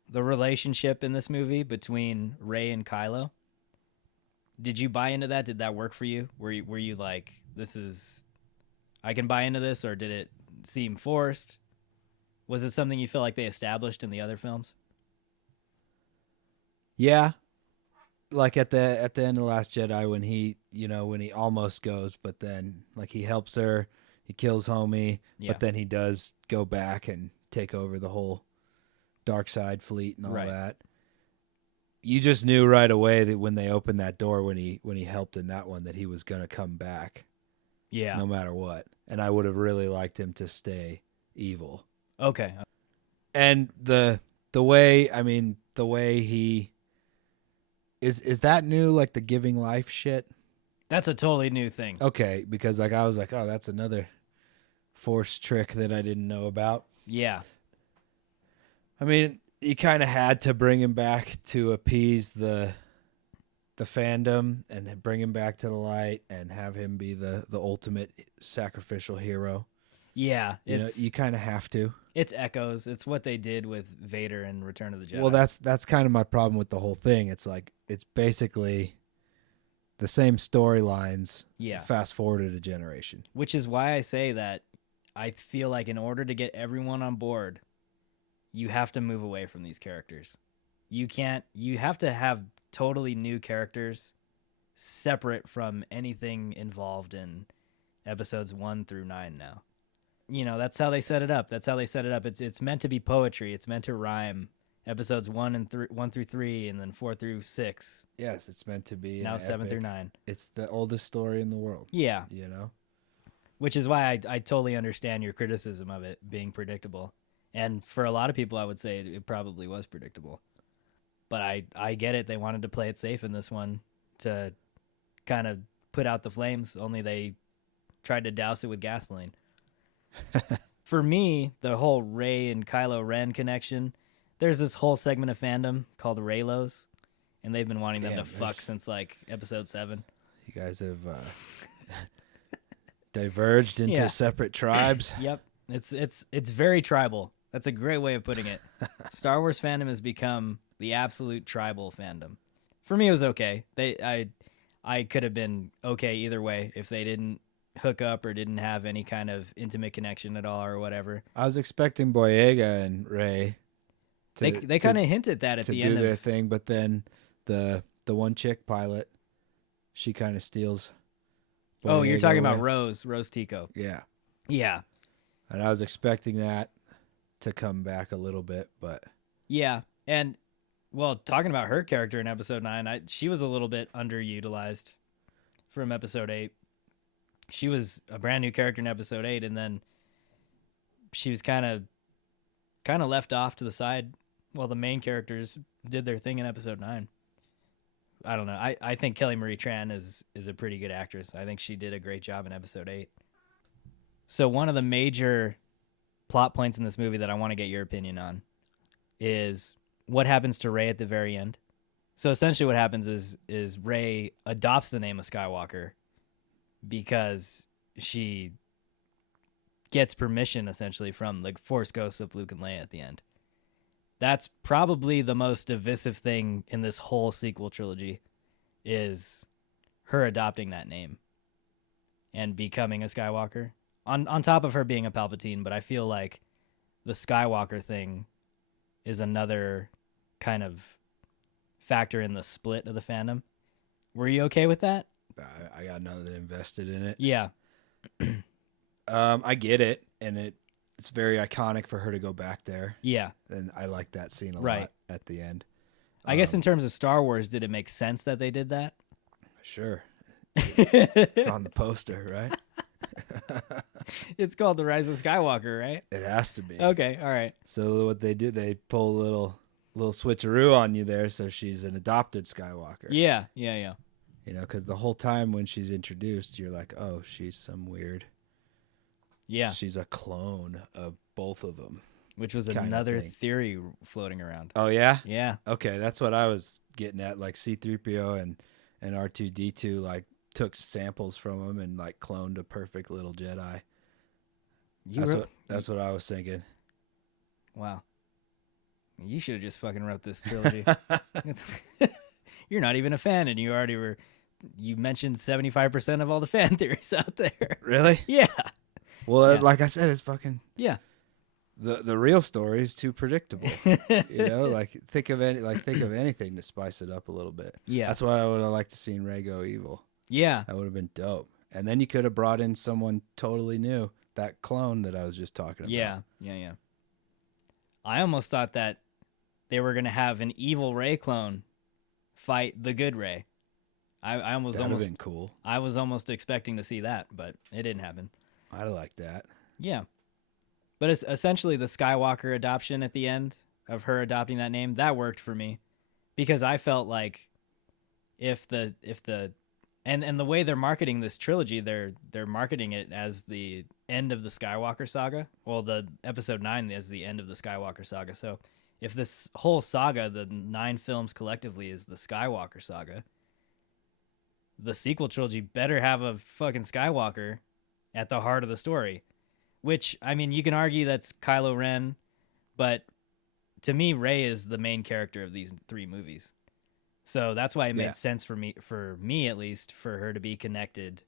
the relationship in this movie between Rey and Kylo. Did you buy into that? Did that work for you? Were you like, I can buy into this, or did it seem forced? Was it something you feel like they established in the other films? Yeah. Like at the end of The Last Jedi, when he almost goes, but then he helps her, he kills homie, but then he does go back and take over the whole dark side fleet and all that. You just knew right away that when they opened that door, when he helped in that one, that he was gonna come back. Yeah. No matter what. And I would have really liked him to stay evil. Okay. And the way he is that new, the giving life shit? That's a totally new thing. Okay, because I was like, oh, that's another force trick that I didn't know about. Yeah. I mean, you kind of had to bring him back to appease the fandom and bring him back to the light and have him be the ultimate sacrificial hero. Yeah, You kind of have to. It's echoes. It's what they did with Vader in Return of the Jedi. Well, that's kind of my problem with the whole thing. It's it's basically the same storylines. Yeah. Fast forwarded a generation. Which is why I say that I feel like in order to get everyone on board, you have to move away from these characters. You have to have totally new characters separate from anything involved in episodes 1 through 9 now. That's how they set it up. It's meant to be poetry. It's meant to rhyme. Episodes 1 through 3, and then 4 through 6. Yes, it's meant to be now an 7 epic. through 9. It's the oldest story in the world. Yeah. Which is why I totally understand your criticism of it being predictable. And for a lot of people, I would say it probably was predictable. But I get it. They wanted to play it safe in this one to kind of put out the flames, only they tried to douse it with gasoline. for me, the whole Rey and Kylo Ren connection, there's this whole segment of fandom called Reylos, and they've been wanting them to fuck since like episode 7. You guys have diverged into separate tribes. Yep. It's very tribal. That's a great way of putting it. Star Wars fandom has become the absolute tribal fandom. For me, it was okay. I could have been okay either way if they didn't hook up or didn't have any kind of intimate connection at all or whatever. I was expecting Boyega and Rey. They kind of hinted that at the end to do their thing, but then the one chick pilot, she kind of steals. Oh, you're talking away. about Rose Tico. Yeah. Yeah. And I was expecting that to come back a little bit, but yeah. And well, talking about her character in episode 9, she was a little bit underutilized from episode 8. She was a brand new character in episode 8, and then she was kind of left off to the side while the main characters did their thing in episode 9. I don't know. I think Kelly Marie Tran is a pretty good actress. I think she did a great job in episode 8. So one of the major plot points in this movie that I want to get your opinion on is what happens to Rey at the very end. So essentially what happens is Rey adopts the name of Skywalker because she gets permission essentially from the Force ghosts of Luke and Leia at the end. That's probably the most divisive thing in this whole sequel trilogy, is her adopting that name and becoming a Skywalker. On top of her being a Palpatine, but I feel like the Skywalker thing is another kind of factor in the split of the fandom. Were you okay with that? I got nothing invested in it. Yeah. I get it, and it's very iconic for her to go back there. Yeah. And I like that scene a Right. lot at the end. I guess in terms of Star Wars, did it make sense that they did that? Sure. It's on the poster, right? It's called The Rise of Skywalker, right? It has to be. Okay, all right. So what they do, they pull a little switcheroo on you there, so she's an adopted Skywalker. Yeah. You know, because the whole time when she's introduced, you're like, oh, she's some weird. Yeah. She's a clone of both of them. Which was kind of another thing. theory floating around. Oh, yeah? Yeah. Okay, that's what I was getting at. Like C-3PO and R2-D2 like took samples from them and like cloned a perfect little Jedi. That's what I was thinking. Wow. You should have just fucking wrote this trilogy. You're not even a fan, and you mentioned 75% of all the fan theories out there. Really? Yeah. Well, Yeah. like I said, it's fucking Yeah. the real story is too predictable. You know, like think of anything to spice it up a little bit. Yeah. That's why I would have liked to seen Rey go evil. Yeah. That would have been dope. And then you could have brought in someone totally new, that clone that I was just talking about. Yeah. I almost thought that they were going to have an evil Rey clone fight the good Rey. I was That'd have almost been cool. I was almost expecting to see that, but it didn't happen. I'd like that. Yeah. But it's essentially the Skywalker adoption at the end of her adopting that name, that worked for me, because I felt like if the and the way they're marketing this trilogy, they're marketing it as the end of the Skywalker Saga. Well, the episode 9 is the end of the Skywalker Saga. So if this whole saga, the 9 films collectively, is the Skywalker Saga, the sequel trilogy better have a fucking Skywalker at the heart of the story. Which, I mean, you can argue that's Kylo Ren, but to me, Rey is the main character of these 3 movies. So that's why it made sense for me at least, for her to be connected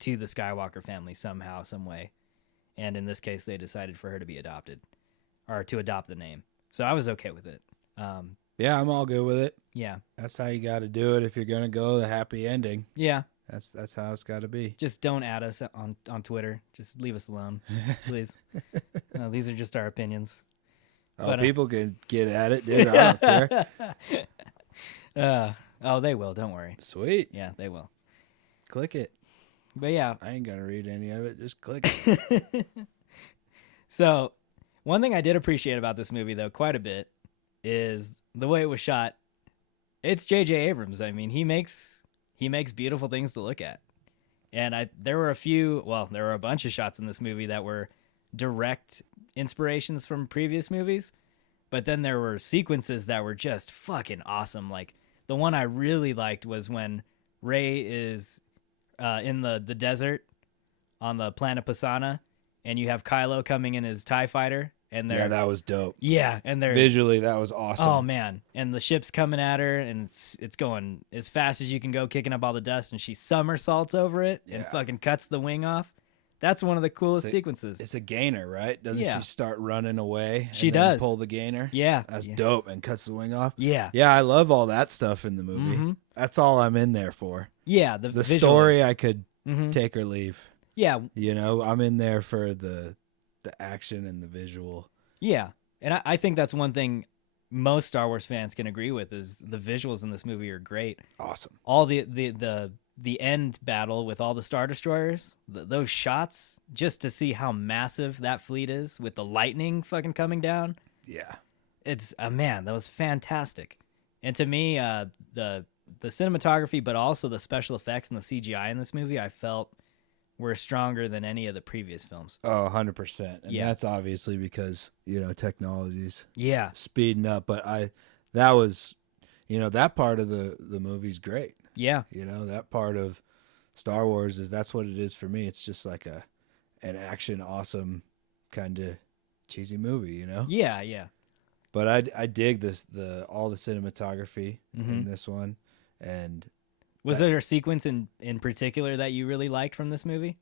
to the Skywalker family somehow, some way. And in this case, they decided for her to be adopted, or to adopt the name. So I was okay with it. Yeah, I'm all good with it. Yeah. That's how you got to do it if you're gonna go the happy ending. Yeah. That's how it's got to be. Just don't add us on Twitter. Just leave us alone, please. No, these are just our opinions. Oh, But, people can get at it, dude. I don't care. Oh, they will. Don't worry. Sweet. Yeah, they will. Click it. But yeah. I ain't gonna read any of it. Just click it. So, one thing I did appreciate about this movie, though, quite a bit, is the way it was shot. It's J.J. Abrams. I mean, he makes beautiful things to look at. And there were a bunch of shots in this movie that were direct inspirations from previous movies, but then there were sequences that were just fucking awesome. Like the one I really liked was when Rey is in the desert on the planet Pisana, and you have Kylo coming in his TIE fighter, and they're that was dope. yeah, and they're Visually, that was awesome. oh man, and the ship's coming at her, and it's going as fast as you can go, kicking up all the dust, and she somersaults over it and Yeah. fucking cuts the wing off. That's one of the coolest So sequences. It's a gainer, right? Doesn't Yeah. she start running away? She and then does. pull the gainer. Yeah, That's yeah. dope, and cuts the wing off. Yeah, Yeah, I love all that stuff in the movie. Mhm. That's all I'm in there for. yeah. The visually. story I could Mhm. take or leave. Yeah, You know, I'm in there for the action and the visual. yeah, and I think that's one thing most Star Wars fans can agree with is the visuals in this movie are great. Awesome. All the end battle with all the Star Destroyers, those shots, just to see how massive that fleet is with the lightning fucking coming down. Yeah. It's man, that was fantastic. And to me, the cinematography, but also the special effects and the CGI in this movie, I felt were stronger than any of the previous films. Oh, 100%. And Yeah. that's obviously because, technology's Yeah, speeding up. But that was, that part of the movie's great. yeah, That part of Star Wars that's what it is for me. It's just like an action, awesome kind of cheesy movie, yeah, yeah. But I dig all the cinematography Mm-hmm. in this one. And Was there a sequence in particular that you really liked from this movie?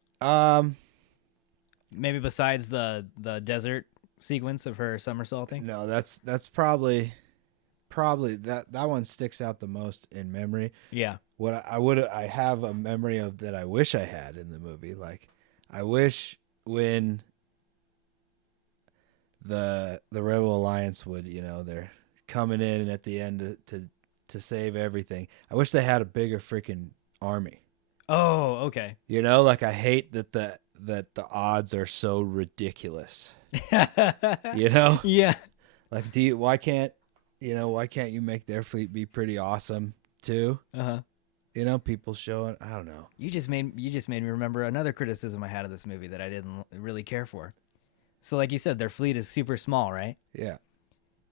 Maybe besides the desert sequence of her somersaulting? no, that's probably that one sticks out the most in memory. Yeah. What I have a memory of that I wish I had in the movie. Like I wish when the Rebel Alliance would, they're coming in at the end to save everything. I wish they had a bigger freaking army. Oh, okay. Like I hate that the odds are so ridiculous. Yeah. Like why can't you make their fleet be pretty awesome too? Uh-huh. People showing, I don't know. You just made me remember another criticism I had of this movie that I didn't really care for. So like you said, their fleet is super small, right? Yeah.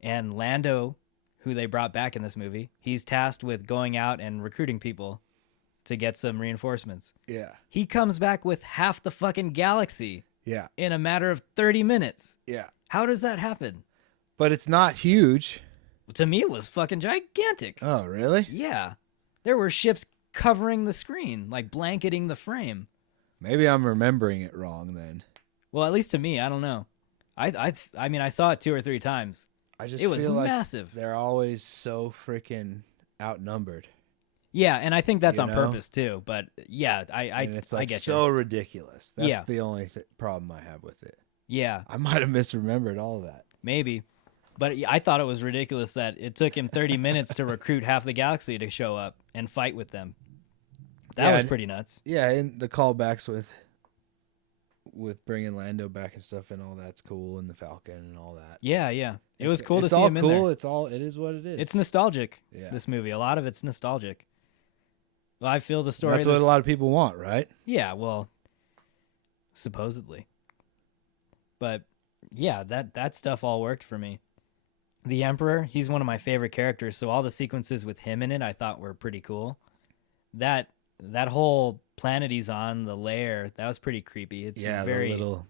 And Lando, who they brought back in this movie, he's tasked with going out and recruiting people to get some reinforcements. Yeah. He comes back with half the fucking galaxy Yeah. in a matter of 30 minutes. Yeah. How does that happen? But it's not huge. To me, it was fucking gigantic. Oh, really? Yeah. There were ships covering the screen, like blanketing the frame. Maybe I'm remembering it wrong then. Well, at least to me, I don't know. I mean, I saw it 2 or 3 times. I just It was feel like massive. they're always so freaking outnumbered. Yeah, and I think that's You on know? purpose too. But yeah, And it's I like get so you. ridiculous. That's Yeah. the only problem I have with it. Yeah, I might have misremembered all of that. maybe. But I thought it was ridiculous that it took him 30 minutes to recruit half the galaxy to show up and fight with them. That Yeah, was and- pretty nuts. Yeah, and the callbacks with bringing Lando back and stuff and all that's cool, and the Falcon and all that. Yeah, yeah. It was cool to it's see all him in cool. there. It is what it is. It's nostalgic. Yeah. This movie, a lot of it's nostalgic. Well, I feel the story. That's what a lot of people want, right? Yeah, well, supposedly. But yeah, that stuff all worked for me. The Emperor, he's one of my favorite characters, so all the sequences with him in it I thought were pretty cool. That whole planet he's on, the lair, that was pretty creepy. It's very the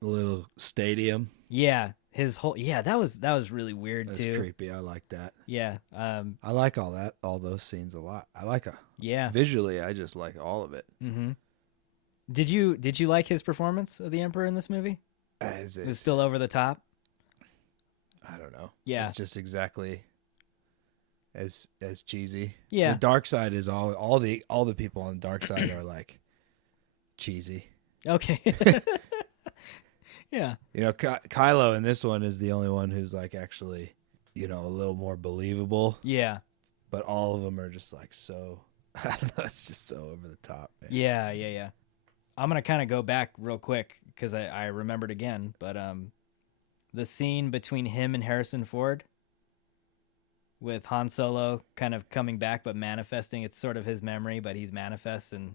little stadium. yeah, his whole that was really weird That's too. creepy. I like that. Yeah. I like all those scenes a lot. I like Yeah. visually. I just like all of it. Mhm. Did you like his performance of the Emperor in this movie? As It was still over the top. I don't know. Yeah. It's just exactly as cheesy. Yeah. The dark side is all the people on the dark side are like cheesy. Okay. Yeah. Kylo in this one is the only one who's like actually, a little more believable. Yeah. But all of them are just like so. I don't know. It's just so over the top. Man. Yeah. I'm gonna kind of go back real quick because I remembered again, but the scene between him and Harrison Ford with Han Solo kind of coming back but manifesting, it's sort of his memory, but he manifests and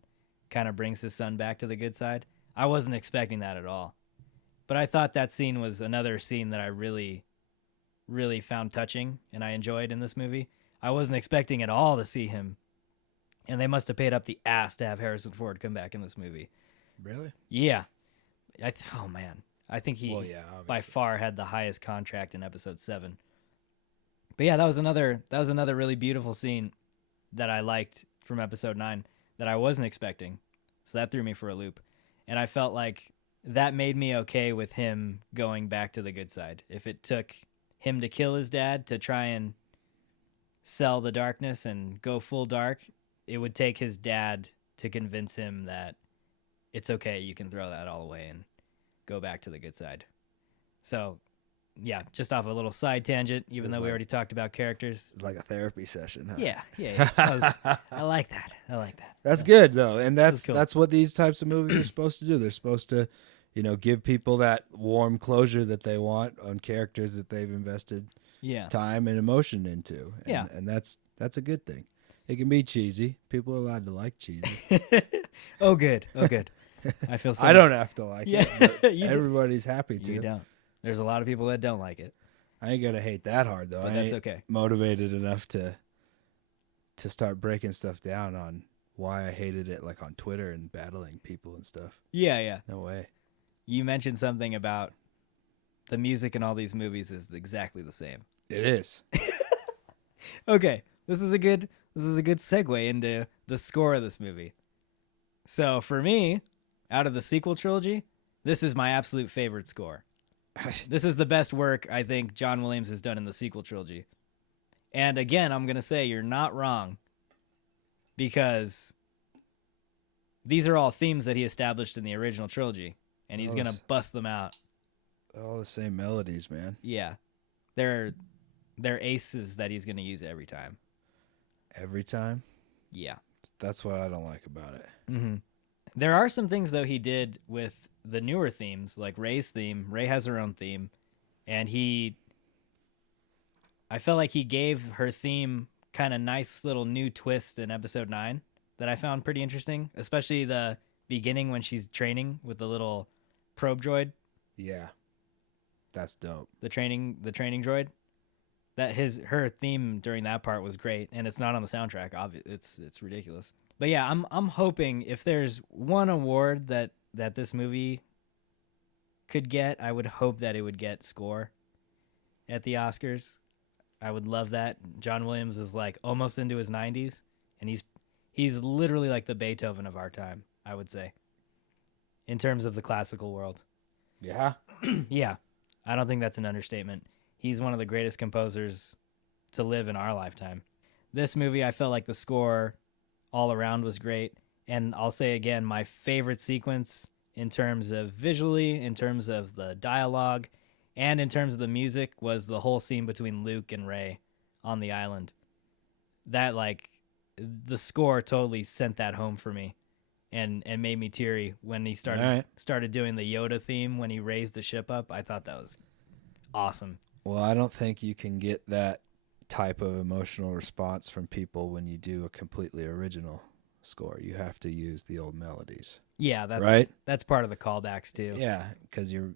kind of brings his son back to the good side. I wasn't expecting that at all. But I thought that scene was another scene that I really, really found touching and I enjoyed in this movie. I wasn't expecting at all to see him. And they must have paid up the ass to have Harrison Ford come back in this movie. Really? Yeah. Oh, man. I think he obviously. by far had the highest contract in episode 7. But yeah, that was another really beautiful scene that I liked from episode 9 that I wasn't expecting. So that threw me for a loop. And I felt like that made me okay with him going back to the good side. If it took him to kill his dad to try and sell the darkness and go full dark, it would take his dad to convince him that it's okay, you can throw that all away and go back to the good side. So, yeah, just off a little side tangent, even though we already talked about characters. It's like a therapy session, huh? Yeah. I like that. That's good, though. And that's cool. That's what these types of movies are supposed to do. They're supposed to, give people that warm closure that they want on characters that they've invested time and emotion into. And that's a good thing. It can be cheesy. People are allowed to like cheesy. Oh, good. I feel so. I don't have to like it. But You everybody's happy to. You don't. There's a lot of people that don't like it. I ain't gonna hate that hard though. But that's okay. Motivated enough to start breaking stuff down on why I hated it, like on Twitter and battling people and stuff. Yeah. No way. You mentioned something about the music in all these movies is exactly the same. It is. Okay, this is a good segue into the score of this movie. So for me, out of the sequel trilogy, this is my absolute favorite score. This is the best work I think John Williams has done in the sequel trilogy. And again, I'm going to say you're not wrong, because these are all themes that he established in the original trilogy, and he's going to bust them out. All the same melodies, man. Yeah. They're aces that he's going to use every time. Every time? Yeah. That's what I don't like about it. Mm-hmm. There are some things, though, he did with the newer themes, like Rey's theme. Rey has her own theme, and I felt like he gave her theme kind of nice little new twist in episode 9 that I found pretty interesting, especially the beginning when she's training with the little probe droid. Yeah. That's dope. The training droid. Her theme during that part was great, and it's not on the soundtrack. It's ridiculous. But yeah, I'm hoping if there's one award that this movie could get, I would hope that it would get score at the Oscars. I would love that. John Williams is like almost into his 90s, and he's literally like the Beethoven of our time, I would say, in terms of the classical world. Yeah. Yeah. I don't think that's an understatement. He's one of the greatest composers to live in our lifetime. This movie, I felt like the score all around was great. And I'll say again, my favorite sequence in terms of visually, in terms of the dialogue, and in terms of the music was the whole scene between Luke and Rey on the island. That, like, the score totally sent that home for me and made me teary when he started doing the Yoda theme when he raised the ship up. I thought that was awesome. Well, I don't think you can get that type of emotional response from people when you do a completely original score. You have to use the old melodies. Yeah, that's part of the callbacks too. Yeah, because your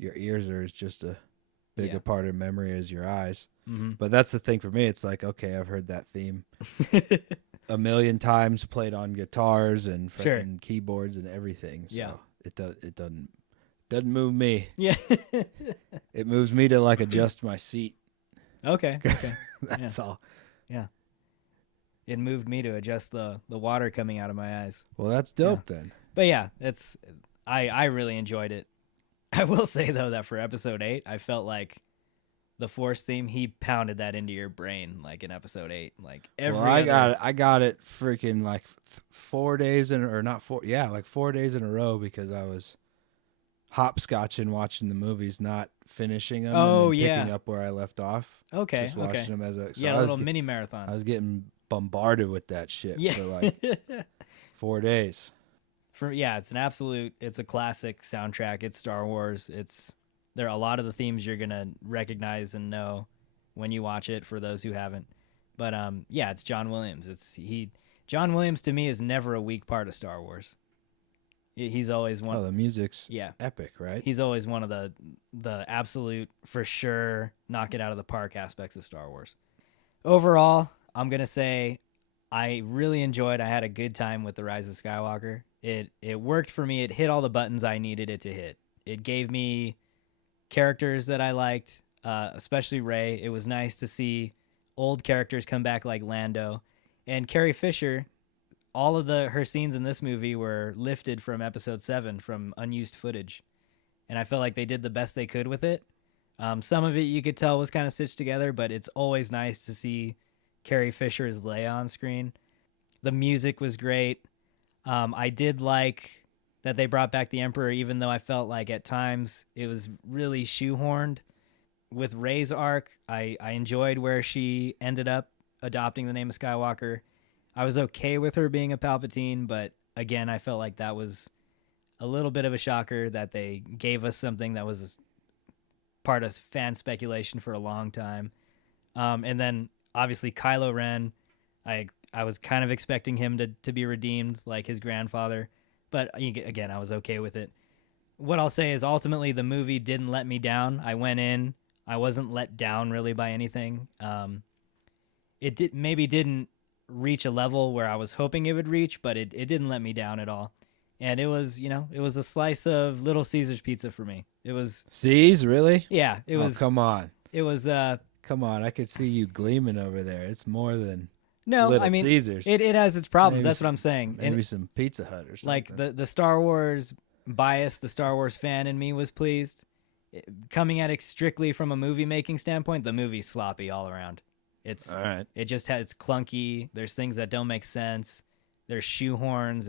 ears are just a bigger part of memory as your eyes. Mm-hmm. But that's the thing for me. It's like, okay, I've heard that theme a million times, played on guitars and freaking keyboards and everything. So it doesn't move me. Yeah. It moves me to like adjust my seat. Okay. That's all. Yeah. It moved me to adjust the water coming out of my eyes. Well, that's dope then. But yeah, I really enjoyed it. I will say though that for episode 8, I felt like the Force theme, he pounded that into your brain like in episode 8. Like I got it freaking like 4 days like 4 days in a row because I was hopscotching watching the movies, not finishing them and then picking up where I left off. Okay. Just watching them as a little mini marathon. I was getting bombarded with that shit for like 4 days. It's a classic soundtrack. It's Star Wars. There are a lot of the themes you're gonna recognize and know when you watch it for those who haven't. But it's John Williams. John Williams to me is never a weak part of Star Wars. He's always one. Oh, the music's Yeah. epic, right? He's always one of the absolute, for sure, knock it out of the park aspects of Star Wars. Overall, I'm going to say I really enjoyed. I had a good time with The Rise of Skywalker. It worked for me. It hit all the buttons I needed it to hit. It gave me characters that I liked, especially Rey. It was nice to see old characters come back like Lando. And Carrie Fisher, all of her scenes in this movie were lifted from episode 7 from unused footage. And I felt like they did the best they could with it. Some of it you could tell was kind of stitched together, but it's always nice to see Carrie Fisher as Leia on screen. The music was great. I did like that they brought back the Emperor, even though I felt like at times it was really shoehorned. With Rey's arc, I enjoyed where she ended up adopting the name of Skywalker. I was okay with her being a Palpatine, but again, I felt like that was a little bit of a shocker that they gave us something that was part of fan speculation for a long time. And then obviously Kylo Ren, I was kind of expecting him to be redeemed like his grandfather, but again, I was okay with it. What I'll say is ultimately the movie didn't let me down. I went in, I wasn't let down really by anything. It didn't reach a level where I was hoping it would reach, but it didn't let me down at all. And it was, it was a slice of Little Caesar's pizza for me. It was C's, really? Yeah, it was. Come on. It was Come on, I could see you gleaming over there. It's more than no, Little I mean Caesars. it has its problems. Maybe That's what I'm saying. Maybe And some Pizza Hut or something. like the Star Wars bias, the Star Wars fan in me was pleased. Coming at it strictly from a movie making standpoint, the movie's sloppy all around. It's all right. It just has, it's clunky. There's things that don't make sense. There's shoehorns.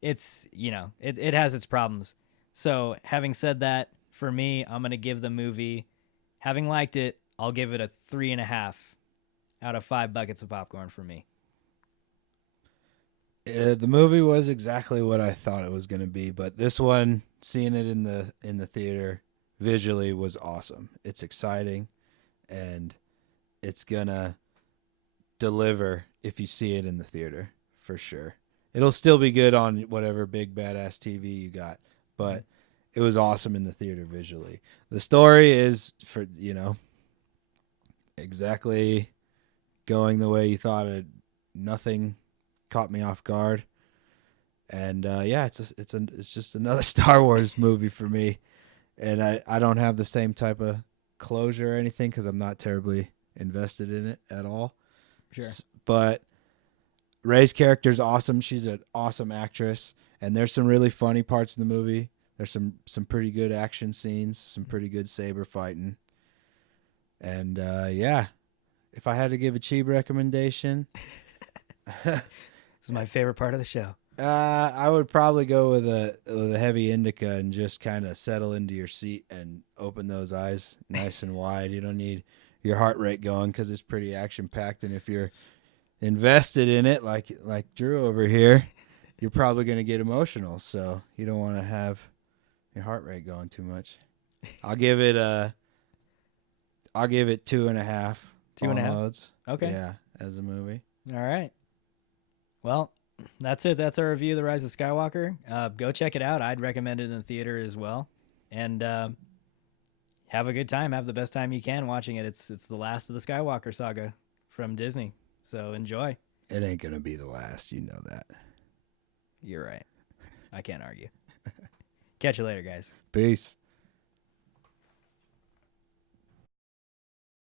It has its problems. So having said that, for me, I'm gonna give the movie, having liked it, I'll give it a 3.5 out of 5 buckets of popcorn for me. The movie was exactly what I thought it was going to be, but this one, seeing it in the theater visually was awesome. It's exciting, and it's gonna deliver if you see it in the theater for sure. It'll still be good on whatever big badass TV you got, but it was awesome in the theater visually. The story is for exactly going the way you thought it. Nothing caught me off guard, and it's just another Star Wars movie for me, and I don't have the same type of closure or anything because I'm not terribly invested in it at all. Sure. But Rey's character is awesome. She's an awesome actress, and there's some really funny parts in the movie. There's some pretty good action scenes, some pretty good saber fighting. And if I had to give a cheap recommendation, This is my favorite part of the show. I would probably go with a heavy indica and just kind of settle into your seat and open those eyes nice and wide. You don't need your heart rate going because it's pretty action packed, and if you're invested in it, like Drew over here, you're probably going to get emotional. So you don't want to have your heart rate going too much. I'll give it 2.5. 2.5? Loads. Okay. Yeah, as a movie. All right. Well, that's it. That's our review of The Rise of Skywalker. Go check it out. I'd recommend it in the theater as well. And have a good time. Have the best time you can watching it. It's the last of the Skywalker Saga from Disney. So enjoy. It ain't going to be the last. You know that. You're right. I can't argue. Catch you later, guys. Peace.